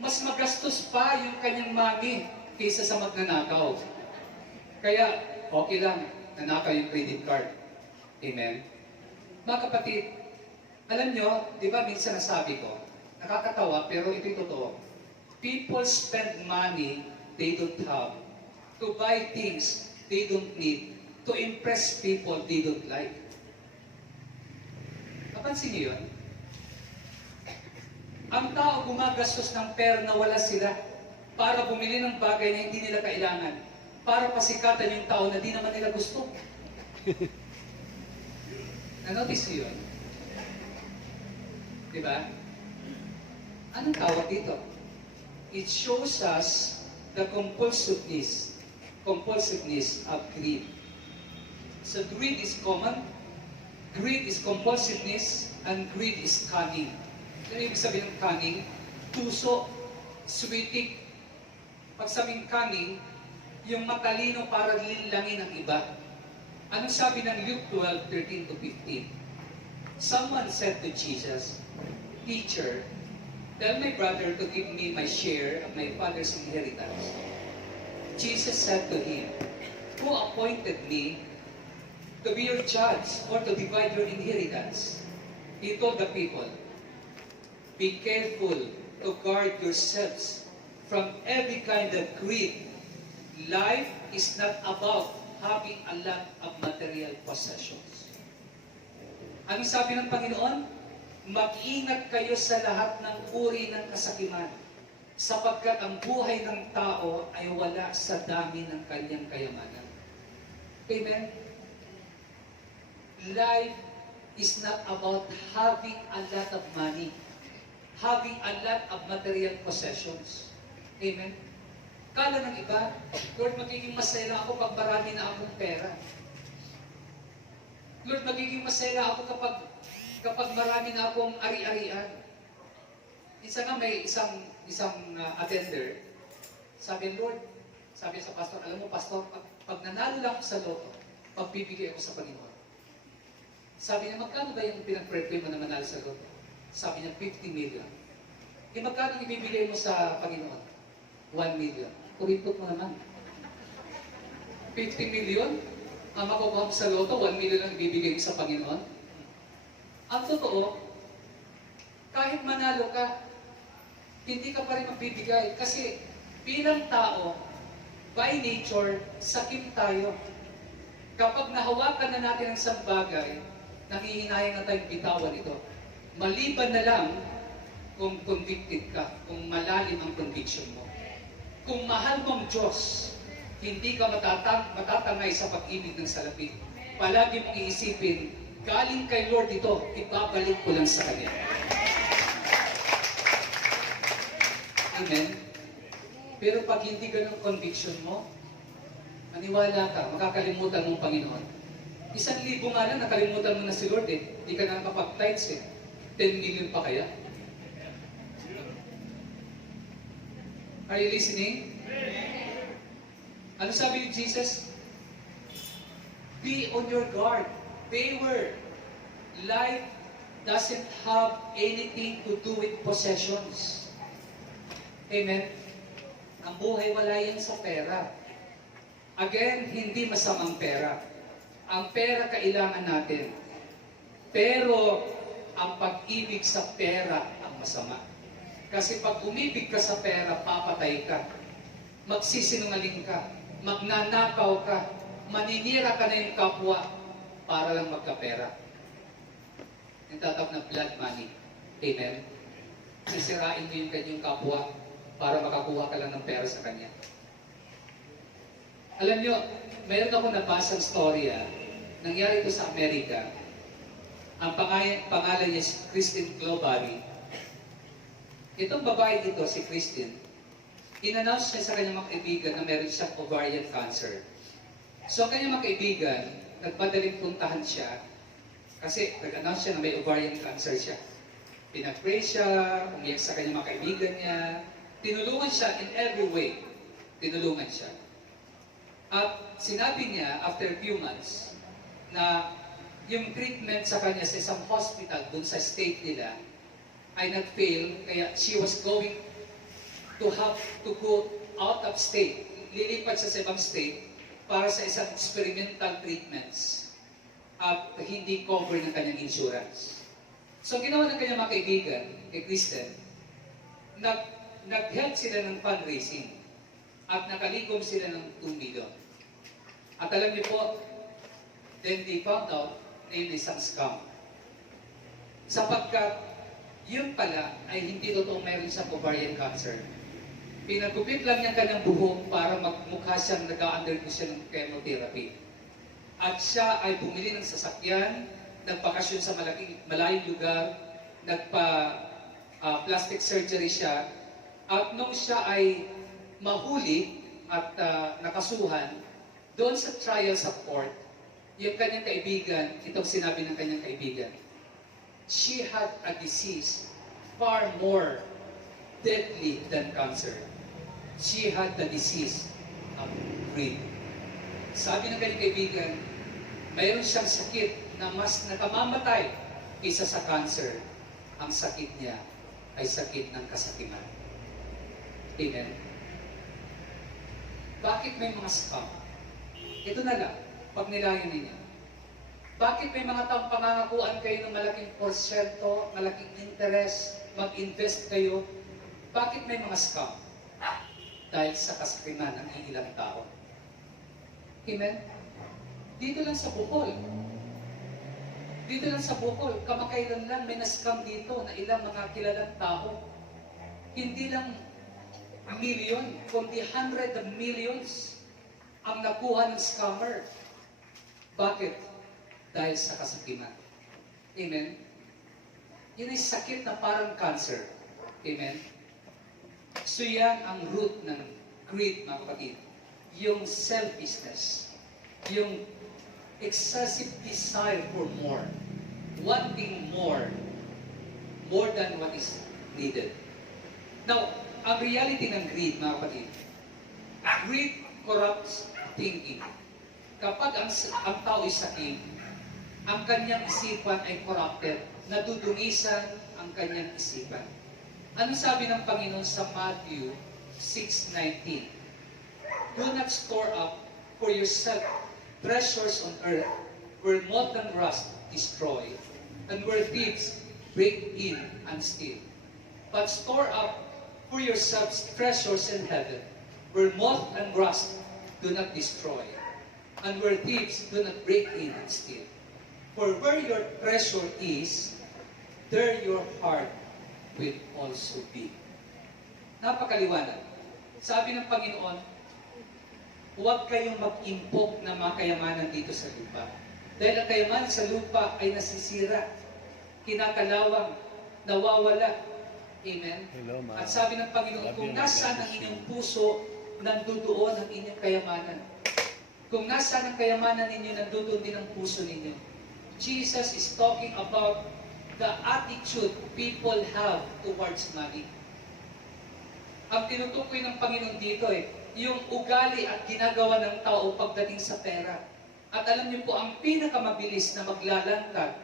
mas magastos pa yung kanyang mami kaysa sa magnanakaw. Kaya, okay lang, nanakaw yung credit card. Amen? Mga kapatid, alam nyo, di ba minsan nasabi ko, nakakatawa pero ito'y totoo. People spend money they don't have to buy things they don't need to impress people they don't like. Napansin niyo yun? Ang tao gumagastos ng pera na wala sila para bumili ng bagay na hindi nila kailangan, para pasikatan yung tao na di naman nila gusto. Na-notice niyo yun? Diba? Anong tawag dito? It shows us the compulsiveness of greed. So greed is common, greed is compulsiveness, and greed is cunning. Ano ibig sabihin ng cunning? Tuso, switik. Pag sabing cunning, yung matalino para linlangin ang iba. Anong sabi ng Luke 12:13-15? Someone said to Jesus, "Teacher, tell my brother to give me my share of my father's inheritance." Jesus said to him, "Who appointed me to be your judge or to divide your inheritance?" He told the people, "Be careful to guard yourselves from every kind of greed. Life is not about having a lot of material possessions." Ano sabi ng Panginoon? Mag-ingat kayo sa lahat ng uri ng kasakiman, sapagkat ang buhay ng tao ay wala sa dami ng kanyang kayamanan. Amen? Life is not about having a lot of money, having a lot of material possessions. Amen? Kala ng iba, Lord, magiging masaya ako pag marami na akong pera. Lord, magiging masaya ako kapag marami na akong ari-arian. Isa nga may isang attender, sabi, Lord, sabi sa pastor, alam mo pastor, pag nanalo lang ako sa loto, pagbibigay ako sa Panginoon. Sabi niya, magkano ba yung pinag-pray mo na manalo sa loto? Sabi niya, 50 million. E magkano ibibigay mo sa Panginoon? 1 million. Kuripot mo naman. 50 million? Ang makukuha mo sa loto, 1 million ang ibibigay mo sa Panginoon? Ang totoo, kahit manalo ka, hindi ka pa rin magbibigay. Kasi bilang tao, by nature, sakim tayo. Kapag nahawakan na natin ang isang bagay, nangihinayang na tayong bitawan ito. Maliban na lang kung convicted ka, kung malalim ang conviction mo. Kung mahal mong Diyos, hindi ka matatangay sa pag-ibig ng salapi. Palagi mong iisipin, galing kay Lord ito, ibabalik ko lang sa Kanya. Amen? Pero pag hindi ganun conviction mo, maniwala ka, makakalimutan mong Panginoon. 1,000 nga lang, nakalimutan mo na si Lord eh. Hindi ka na nakapag-tithes eh. 10 million pa kaya? Are you listening? Ano sabi ni Jesus? Be on your guard. Beware. Life doesn't have anything to do with possessions. Amen? Ang buhay wala yan sa pera. Again, hindi masamang pera. Ang pera kailangan natin. Pero, ang pag-ibig sa pera ang masama. Kasi pag umibig ka sa pera, papatay ka. Magsisinungaling ka. Magnanakaw ka. Maninira ka na yung kapwa para lang magkapera. Yung tatawag na blood money. Amen? Sisirain mo yung kanyang kapwa para makakuha ka lang ng pera sa kanya. Alam nyo, mayroon ako nabasang storya. Nangyari ito sa Amerika. Ang pangalan niya si Christine Globary. Itong babae dito, si Christine, in-announce niya sa kanyang mga kaibigan na meron siyang ovarian cancer. So ang kanyang mga kaibigan, nagpadaling puntahan siya kasi nag-announce siya na may ovarian cancer siya. Pinag-pray siya, umiyak sa kanyang mga kaibigan niya, tinulungan siya in every way. Tinulungan siya. At sinabi niya, after a few months, na yung treatment sa kanya sa isang hospital dun sa state nila ay nag-fail, kaya she was going to have to go out of state. Lilipat siya sa ibang state para sa isang experimental treatments at hindi cover ng kanyang insurance. So ginawa ng kanyang mga kaibigan, kay Kristen, nag-help sila ng fundraising at nakalikom sila ng 2 million. At alam niyo po, then they found out na yun isang scam. Sapagkat yun pala ay hindi totoo mayroon siyang ovarian cancer. Pinagupit lang niya kanyang buhok para magmukha siyang nag-undergo siya ng chemotherapy. At siya ay bumili ng sasakyan, nagpakasyon sa malayong lugar, plastic surgery siya, at nung siya ay mahuli at nakasuhan, doon sa trial sa court, yung kanyang kaibigan, itong sinabi ng kanyang kaibigan, she had a disease far more deadly than cancer. She had the disease of greed. Sabi ng kanyang kaibigan, mayroon siyang sakit na mas nakamamatay kaysa sa cancer. Ang sakit niya ay sakit ng kasakiman. Amen. Bakit may mga scam? Ito na lang, pag nilayan ninyo. Bakit may mga taong pangangakuan kayo ng malaking porsyento, malaking interest, mag-invest kayo? Bakit may mga scam? Dahil sa kasakiman ng ilang tao. Amen? Dito lang sa Bohol. Dito lang sa Bohol, kamakailan lang may na-scam dito na ilang mga kilalang tao. Hindi lang million, kundi hundred of millions ang nakuha ng scammer. Bakit? Dahil sa kasakiman. Amen? Yun ay sakit na parang cancer. Amen? So yan ang root ng greed, mga kapatid. Yung selfishness. Yung excessive desire for more. Wanting more than what is needed. Now, ang reality ng greed, mga kapatid, greed corrupts thinking. Kapag ang tao ay sakit, ang kanyang isipan ay corrupted, nadudungisan ang kanyang isipan. Ano sabi ng Panginoon sa Matthew 6:19? Do not store up for yourself treasures on earth, where moth and rust destroy, and where thieves break in and steal. But store up for yourselves treasures in heaven, where moth and rust do not destroy, and where thieves do not break in and steal. For where your treasure is, there your heart will also be. Napakaliwanag. Sabi ng Panginoon, huwag kayong mag-impok ng mga kayamanan dito sa lupa. Dahil ang kayamanan sa lupa ay nasisira, kinakalawang, nawawala. Amen? Hello, At sabi ng Panginoon, kung nasaan ang inyong puso, nandoon ang inyong kayamanan. Kung nasaan ang kayamanan ninyo, nandoon din ang puso ninyo. Jesus is talking about the attitude people have towards money. Ang tinutukoy ng Panginoon dito yung ugali at ginagawa ng tao pagdating sa pera. At alam niyo po, ang pinakamabilis na maglalantad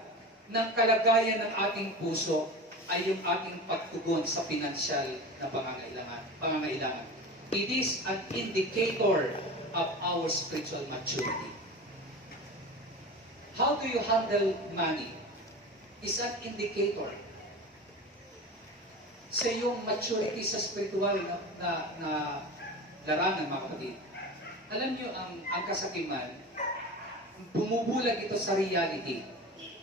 ng kalagayan ng ating puso ay yung ating pagtugon sa pinansyal na pangangailangan. It is an indicator of our spiritual maturity. How do you handle money? Is an indicator sa iyong maturity sa spiritual na larangan, mga kapatid. Alam niyo, ang kasakiman, bumubulag ito sa reality,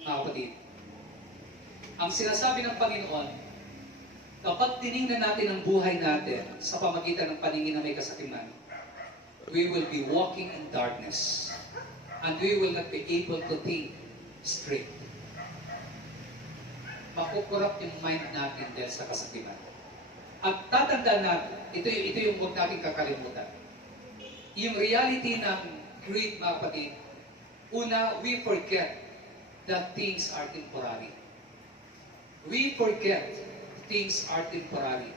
mga kapatid. Ang sinasabi ng Panginoon, kapag tinignan natin ang buhay natin sa pamagitan ng paningin na may kasakiman, we will be walking in darkness and we will not be able to think straight. Makukurap yung mind natin dahil sa kasakiman. At tatandaan natin, ito yung huwag natin kakalimutan. Yung reality ng greed, mga kapatid, una, we forget that things are temporary. We forget things are temporary.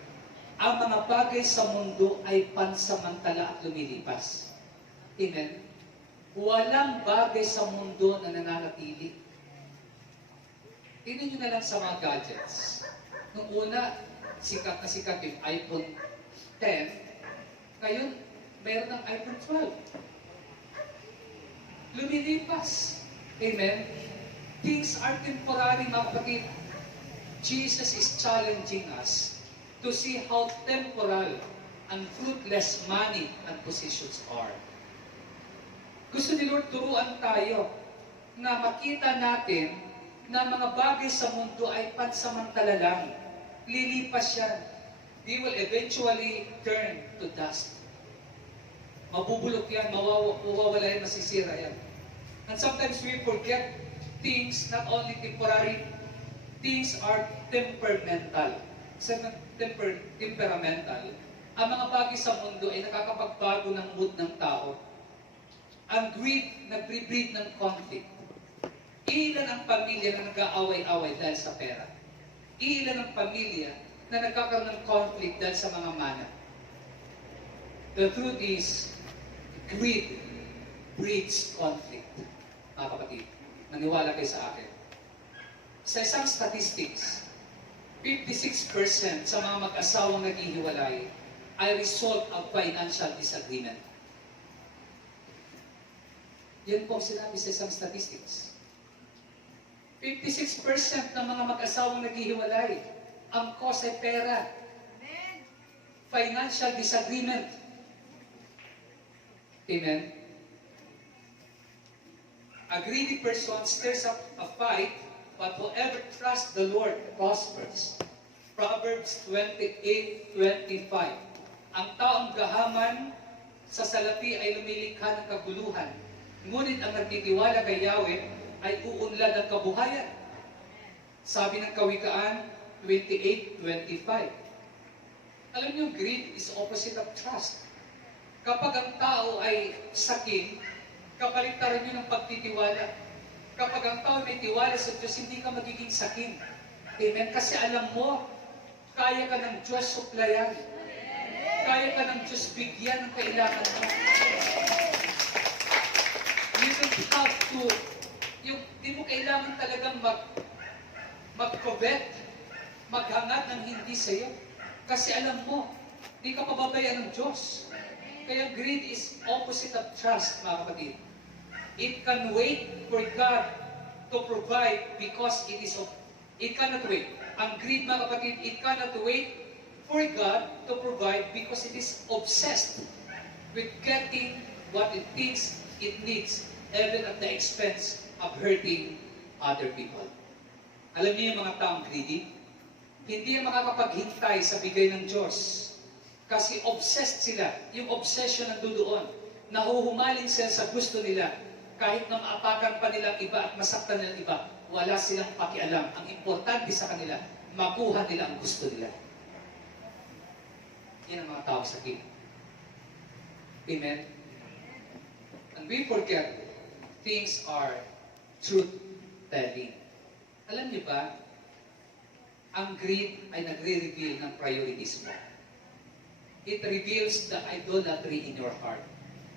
Ang mga bagay sa mundo ay pansamantala at lumilipas. Amen? Walang bagay sa mundo na nananatili. Tingnan nyo na lang sa mga gadgets. Nung una, sikat na sikat yung iPhone 10. Ngayon, mayroon ng iPhone 12. Lumilipas. Amen? Things are temporary, mga kapatid. Jesus is challenging us to see how temporal and fruitless money and positions are. Gusto ni Lord turuan tayo na makita natin na mga bagay sa mundo ay pansamantala lang. Lilipas yan. they will eventually turn to dust. Mabubulok yan, mawawala yan, masisira yan. And sometimes we forget things, not only temporary, things are temperamental. Temperamental. Ang mga bagay sa mundo ay nakakapagbago ng mood ng tao. Ang greed, nagre-breed ng conflict. Ilan ang pamilya na nag-aaway-away dahil sa pera. Ilan ang pamilya na nagkakaroon ng conflict dahil sa mga mana. The truth is, greed breeds conflict. Mga kapatid, maniwala kayo sa akin. Sa isang statistics, 56% sa mga mag-asawang naghihiwalay ay result of financial disagreement. Yan po sinabi sa isang statistics. 56% ng mga mag-asawang naghihiwalay, ang cause ay pera. Financial disagreement. Amen? A greedy person stirs up a fight, but whoever trusts the Lord prospers. Proverbs 28:25. Ang taong gahaman sa salapi ay lumilikha ng kaguluhan, ngunit ang nagtitiwala kay Yahweh ay uunlad ng kabuhayan. Sabi ng Kawikaan 28:25. Alam niyo, greed is opposite of trust. Kapag ang tao ay sakin, kapaligtaran niyo ng pagtitiwala. Kapag ang tao may tiwala sa Diyos, hindi ka magiging sakin. Amen? Kasi alam mo, kaya ka ng Diyos suplayan. Kaya ka ng Diyos bigyan ng kailangan mo. You don't have to, di mo kailangan talagang mag-covet, maghangad ng hindi sa'yo. Kasi alam mo, di ka pababayaan ng Diyos. Kaya greed is opposite of trust, mga kapatid. It can wait for God to provide because it cannot wait. Ang greed, mga kapatid, it cannot wait for God to provide because it is obsessed with getting what it thinks it needs, even at the expense of hurting other people. Alam niyo yung mga taong greedy? Hindi yung makakapaghintay sa bigay ng Diyos. Kasi obsessed sila. Yung obsession ang doon. Nahuhumaling sila sa gusto nila. Kahit na maapakan pa nila ang iba at masaktan nila ang iba, wala silang pakialam. Ang importante sa kanila, makuha nila ang gusto nila. Yan ang mga tao sa sakit. Amen? And we forget, things are truth-telling. Alam niyo ba, ang greed ay nagre-reveal ng priorities mo. It reveals the idolatry in your heart.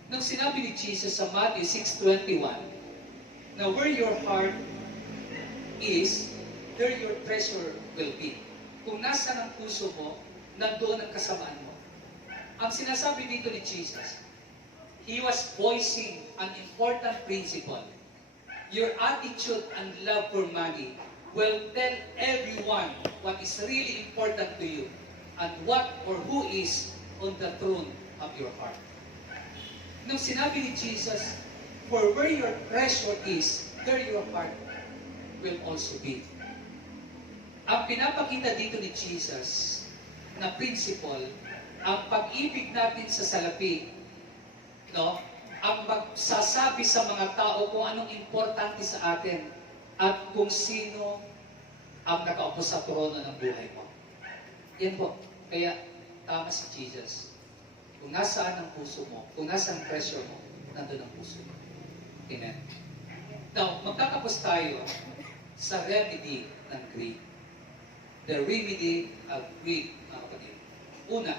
Nung sinabi ni Jesus sa Matthew 6:21, na where your heart is, there your treasure will be. Kung nasa ng puso mo, nandoon ang kasamaan mo. Ang sinasabi dito ni Jesus, He was voicing an important principle. Your attitude and love for money will tell everyone what is really important to you and what or who is on the throne of your heart. Nung sinabi ni Jesus, for where your treasure is, there your heart will also be. Ang pinapakita dito ni Jesus na principle, ang pag-ibig natin sa salapi, no? Ang magsasabi sa mga tao kung anong importante sa atin at kung sino ang nakaupo sa trono ng buhay mo. Yan po. Kaya tama si Jesus. Kung nasaan ang puso mo, kung nasaan ang treasure mo, nandun ang puso mo. Amen. Now, magtatapos tayo sa remedy ng greed. The remedy of greed, mga kapatid. Una,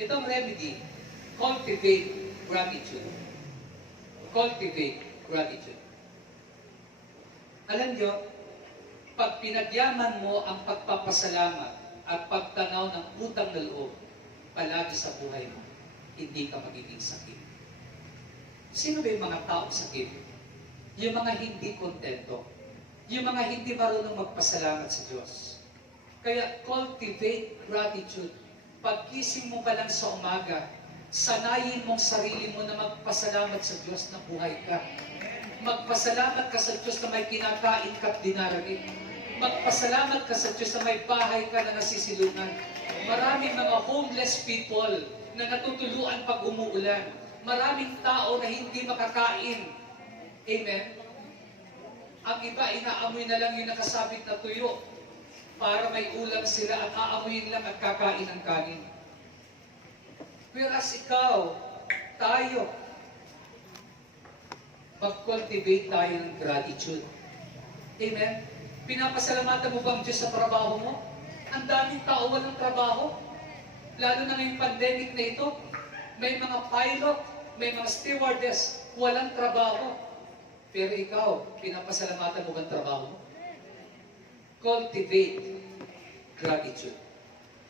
itong remedy, cultivate gratitude. Cultivate gratitude. Alam nyo, pag pinagyaman mo ang pagpapasalamat at pagtanaw ng utang na loob palagi sa buhay mo, hindi ka magiging sakit. Sino ba yung mga taong sakit? Yung mga hindi kontento. Yung mga hindi marunong magpasalamat sa Diyos. Kaya cultivate gratitude. Pagkising mo pa lang sa umaga, sanayin mong sarili mo na magpasalamat sa Diyos na buhay ka. Magpasalamat ka sa Diyos na may kinakain ka at dinarating. Magpasalamat ka sa Diyos na may bahay ka na nasisilungan. Maraming mga homeless people na natutuluan pag umuulan. Maraming tao na hindi makakain. Amen? Ang iba, inaamoy na lang yung nakasabit na tuyo para may ulam sila at aamuyin lang at kakain ng kanin. Whereas ikaw, tayo, mag-cultivate tayo ng gratitude. Amen? Pinapasalamatan mo ba ang Diyos sa trabaho mo? Ang daming tao walang trabaho. Lalo na ngayong pandemic na ito, may mga pilot, may mga stewardess, walang trabaho. Pero ikaw, pinapasalamatan mo ba ang trabaho mo? Cultivate gratitude.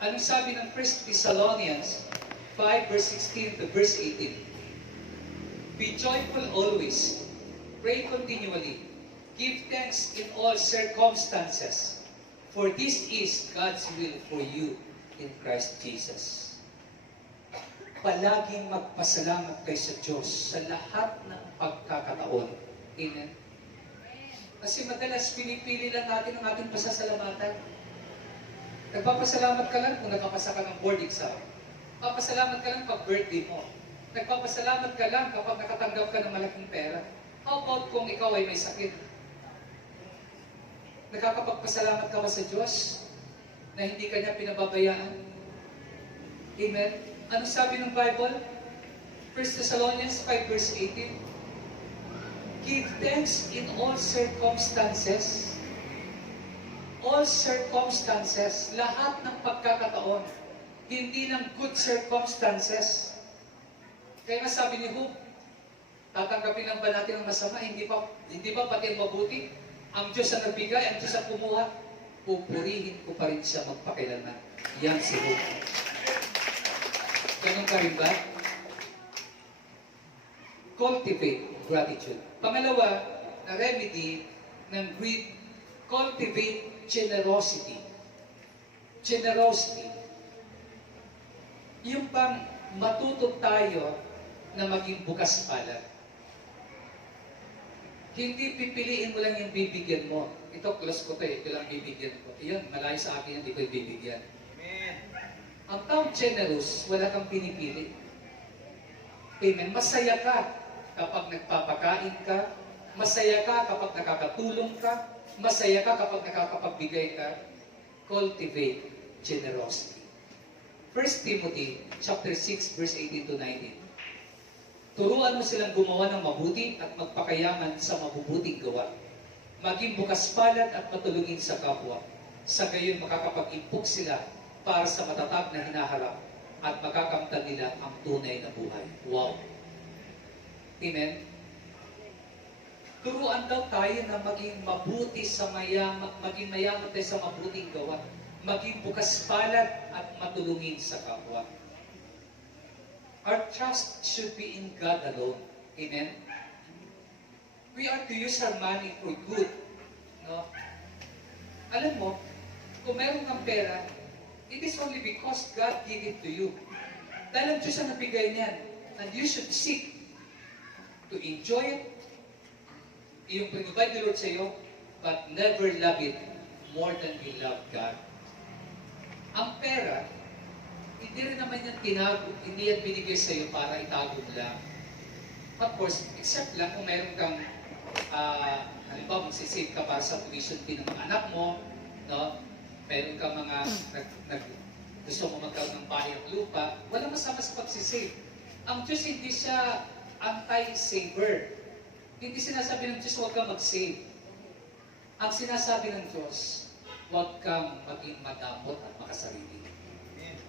Anong sabi ng 1 Thessalonians 5 verse 16 to verse 18? Be joyful always, pray continually, give thanks in all circumstances, for this is God's will for you in Christ Jesus. Palaging magpasalamat kayo sa Diyos sa lahat ng pagkakataon. Amen? Kasi madalas pinipili lang natin ang ating pasasalamatan. Nagpapasalamat ka lang kung nakapasa ka ng board exam. Nagpapasalamat ka lang pag birthday mo. Nagpapasalamat ka lang kapag nakatanggap ka ng malaking pera. How about kung ikaw ay may sakit? Nakakapagpasalamat ka ba sa Diyos na hindi ka niya pinababayaan? Amen? Ano sabi ng Bible? 1 Thessalonians 5 verse 18. Give thanks in all circumstances. All circumstances. Lahat ng pagkakataon. Hindi ng good circumstances. Kaya nga sabi ni Job, tatanggapin lang ba natin ang masama? Hindi ba pati ang mabuti? Ang Diyos ang nagbigay, ang Diyos ang kumuha. Pupurihin ko pa rin siya magpakailanman. Yan si Job. Ganun ka rin ba? Cultivate gratitude. Pangalawa, na remedy ng greed, cultivate generosity. Generosity. Yung pang matuto tayo na maging bukas palad. Hindi pipiliin mo lang yung bibigyan mo. Ito, close ko to ito lang bibigyan ko. Iyon, malayo sa akin, hindi ko bibigyan. Amen. Ang taong generous, wala kang pinipili. Amen. Masaya ka kapag nagpapakain ka. Masaya ka kapag nakakatulong ka. Masaya ka kapag nakakapagbigay ka. Cultivate generosity. 1 Timothy chapter 6 verse 18 to 19. Turuan mo silang gumawa ng mabuti at magpakayaman sa mabubuting gawa. Maging bukas palad at matulungin sa kapwa. Sa gayon makakapag-impok sila para sa matatag na hinaharap at makakamtan nila ang tunay na buhay. Wow! Amen? Turuan daw tayo na maging mabuti sa maging mayaman tayo sa mabuting gawa. Maging bukas palad at matulungin sa kapwa. Our trust should be in God alone. Amen? We are to use our money for good. No? Alam mo, kung meron kang pera, it is only because God gave it to you. Dahil ang Diyos ang nabigay niyan. And you should seek to enjoy it, yung pinubay ni Lord sa iyo, but never love it more than you love God. Ang pera, hindi rin naman yan tinago, hindi yan binigay sa iyo para itago mo lang. Of course, except lang kung mayroon kang, halimbawa, magsisave ka para sa tuition fee ng mga anak mo, no? Mayroon kang mga, gusto mo magkaroon ng bahay at lupa, walang masama sa pagsisave. Ang Diyos hindi siya anti-saver. Hindi sinasabi ng Diyos, huwag kang mag-save. Ang sinasabi ng Diyos, huwag kang maging madapot at makasarili.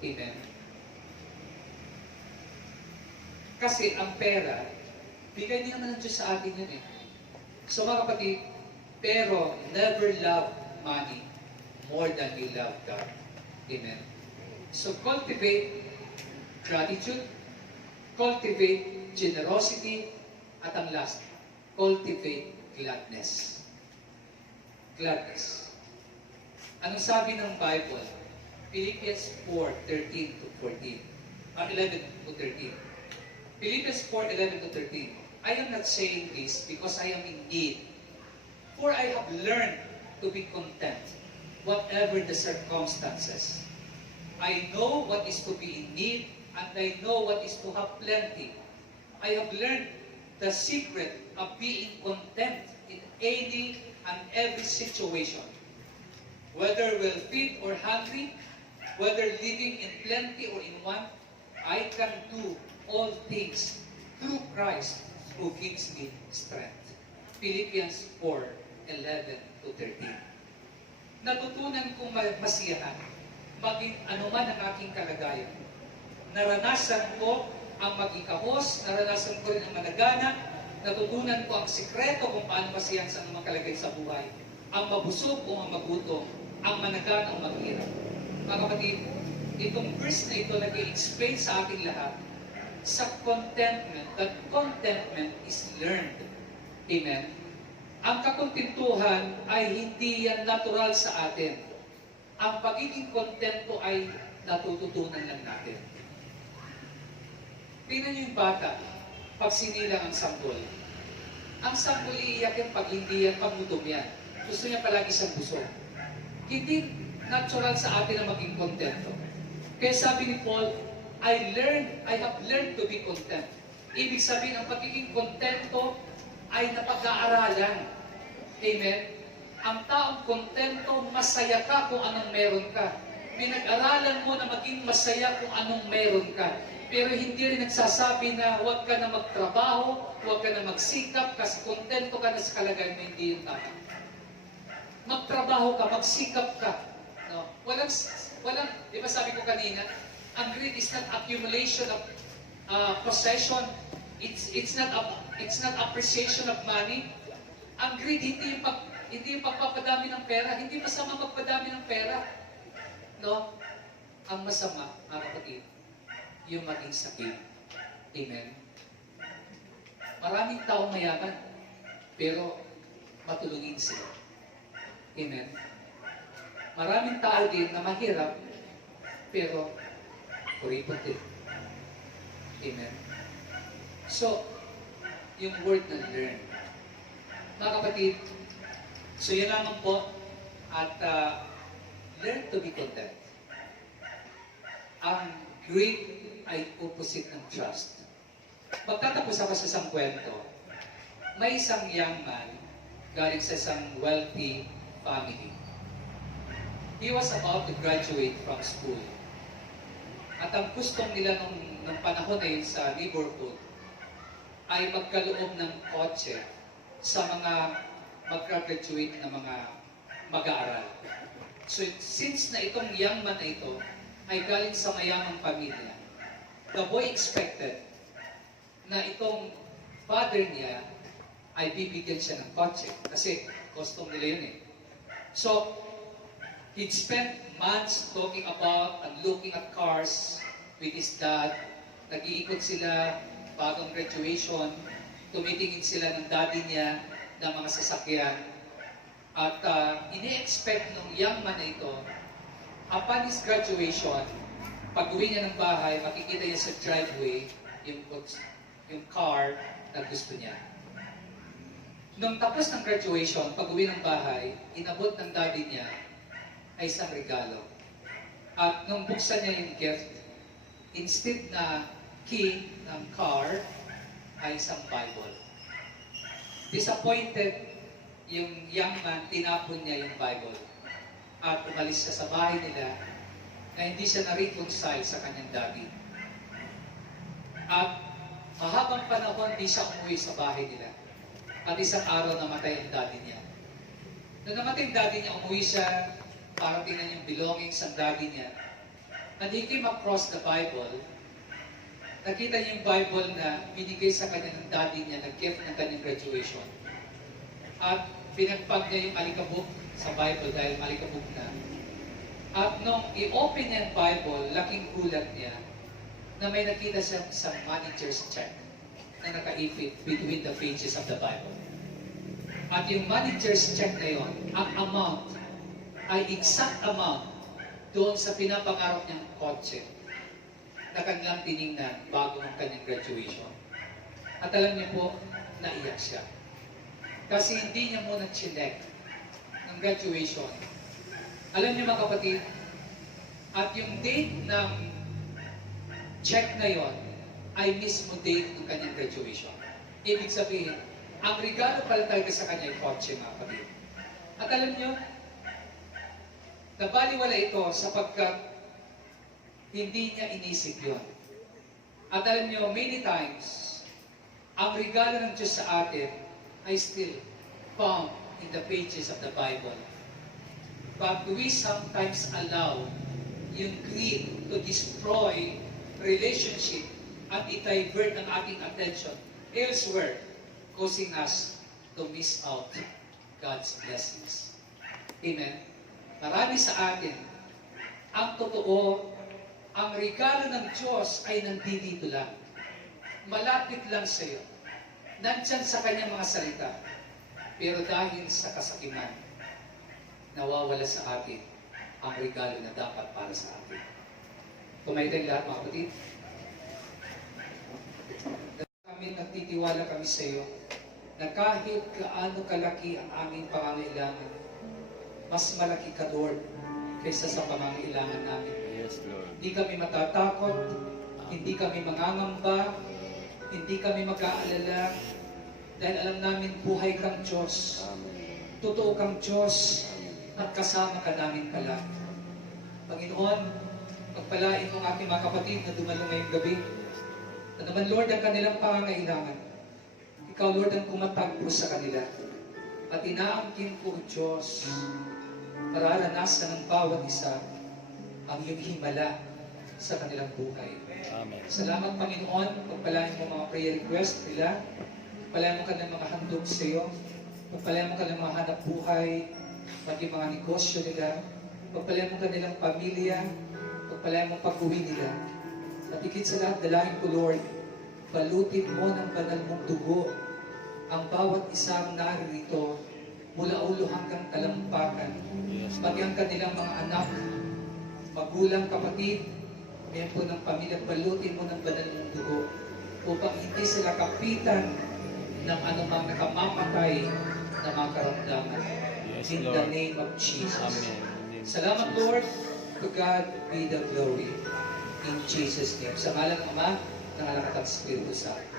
Amen. Kasi ang pera, bigay din naman ng Diyos sa atin yun eh. So mga kapatid, pero never love money more than you love God. Amen. So cultivate gratitude, cultivate generosity, at ang last, cultivate gladness. Gladness. Anong sabi ng Bible? Philippians 4:13 to 14. 11 to 13. Philippians 4:11 to 13. I am not saying this because I am in need, for I have learned to be content, whatever the circumstances. I know what is to be in need, and I know what is to have plenty. I have learned the secret of being content in any and every situation. Whether well-fed or hungry, whether living in plenty or in want, I can do all things through Christ who gives me strength. Philippians 4:11-13. Natutunan kong masiyahan, maging anuman ang aking kalagayan. Naranasan ko ang maging kahos, naranasan ko rin ang malagana, natutunan ko ang sikreto kung paano masiyahan sa anumang kalagayan sa buhay. Ang mabusog o ang magutom, ang managana o maghirap. Mga kapatid, itong verse na ito nag-i-explain sa ating lahat sa contentment, that contentment is learned. Amen? Ang kakontentuhan ay hindi yan natural sa atin. Ang pagiging kontento ay natututunan lang natin. Tingnan niyo yung bata, pag sinilang ang sanggol. Ang sanggol iiyak yan pag hindi yan, pag gutom yan. Gusto niya palagi siyang busog. Hindi natural sa atin na maging kontento. Kaya sabi ni Paul, I have learned to be content. Ibig sabihin, ang pagiging kontento ay napag-aaralan. Amen? Ang taong kontento, masaya ka kung anong meron ka. Pinag-aralan mo na maging masaya kung anong meron ka. Pero hindi rin nagsasabi na huwag ka na magtrabaho, huwag ka na magsikap, kasi kontento ka na sa kalagayan mo, hindi yung tama. Magtrabaho ka, magsikap ka. No? Walang, di ba sabi ko kanina, ang greed is not accumulation of possession. It's not appreciation of money. Ang greed hindi yung pagpapadami ng pera. Hindi masama magpadami ng pera. No? Ang masama, mga kapatid, yung maging sakit. Amen? Maraming taong mayaman, pero matulungin sila. Amen? Maraming tao din na mahirap, pero kuripot din. Amen? So, yung word na learn. Mga kapatid, so yan lamang po, at learn to be content. Ang greed ay opposite ng trust. Magtatapos ako sa isang kwento. May isang young man galing sa isang wealthy family. He was about to graduate from school. At ang gustong nila nung panahon na yun sa neighborhood ay magkaloob ng kotse sa mga mag-graduate na mga mag-aaral. So since na itong young man na ito ay galing sa mayamang pamilya, the boy expected na itong father niya ay bibigyan siya ng kotse kasi custom nila yun eh. So, he'd spent months talking about and looking at cars with his dad. Nag-iikot sila bagong graduation, tumitingin sila ng daddy niya ng mga sasakyan. At ini-expect ng young man na ito, upon his graduation, pag-uwi niya ng bahay, makikita niya sa driveway yung car na gusto niya. Nung tapos ng graduation, pag-uwi ng bahay, inabot ng daddy niya ay isang regalo. At nung buksan niya yung gift, instead na key ng car, ay isang Bible. Disappointed yung young man, tinapon niya yung Bible. At umalis siya sa bahay nila na hindi siya na-reconcile sa kanyang daddy. At mahabang panahon, hindi siya umuwi sa bahay nila. At isang araw namatay ang daddy niya. Nung namatay ang daddy niya, umuwi siya para tingnan yung belongings ng daddy niya. And he came across the Bible. Nakita niya yung Bible na binigay sa kanya ng daddy niya na gift ng kanyang graduation. At pinagpag niya yung alikabok sa Bible dahil malikabok na. At nung i-open niya yung Bible, laking gulat niya na may nakita siya sa manager's check na nakaipit between the pages of the Bible. At yung manager's check na yon, ang amount ay exact amount doon sa pinapangarap niyang kotse na kanilang tinignan bago ng kanyang graduation. At alam niyo po, naiyak siya. Kasi hindi niya muna chinek ng graduation. Alam niyo mga kapatid, At yung date ng check na yon ay mismo date ng kanyang graduation. Ibig sabihin, ang regalo pala talaga sa kanya ay kotse, mga kapatid. At alam nyo, nabaliwala ito sapagkat hindi niya inisip yon. At alam nyo, many times, ang regalo ng Diyos sa atin ay still found in the pages of the Bible. But we sometimes allow yung greed to destroy relationship at i-divert ang ating attention elsewhere, causing us to miss out God's blessings. Amen? Marami sa atin, ang totoo, ang regalo ng Diyos ay nandito lang. Malapit lang sa iyo. Nandyan sa kanyang mga salita. Pero dahil sa kasakiman, nawawala sa atin ang regalo na dapat para sa atin. Kumain tayong lahat, mga kapatid. Kami nagtitiwala kami sa iyo na kahit gaano kalaki ang aming pangangailangan, mas malaki ka, Lord, kaysa sa pangangailangan namin. Yes, Lord. Hindi kami matatakot, hindi kami mangangamba, hindi kami mag-aalala, dahil alam namin buhay kang Diyos, Amen. totoo kang Diyos, at kasama ka namin pala. Panginoon, pagpalain mo ang ating mga kapatid na dumalo ngayong gabi, na naman, Lord, ang kanilang pangangailangan. Ikaw, Lord, ang kumatagpo sa kanila. At inaangkin ko, Diyos, para naranasan ng bawat isa ang iyong himala sa kanilang buhay. Amen. Salamat, Panginoon, pagpalain mo mga prayer request nila, pagpalain mo kanilang mga handog sa iyo, pagpalain mo kanilang mga hanap buhay, maging mga negosyo nila, pagpalain mo kanilang pamilya, pagpalain mo pag-uwi nila. At higit sa lahat, dalangin ko, Lord, balutin mo ng banal mong dugo ang bawat isang naririto mula ulo hanggang talampakan. Yes, Pati ang kanilang mga anak, magulang, kapatid, miyembro ng pamilya, balutin mo ng banal mong dugo upang hindi sila kapitan ng anumang nakamamatay na mga karamdaman. Yes, In the Lord. name of Jesus. Amen. Salamat, Lord. To God be the glory. In Jesus' name. Sa ngalan ng Ama, ng Anak at ng Espiritu Santo.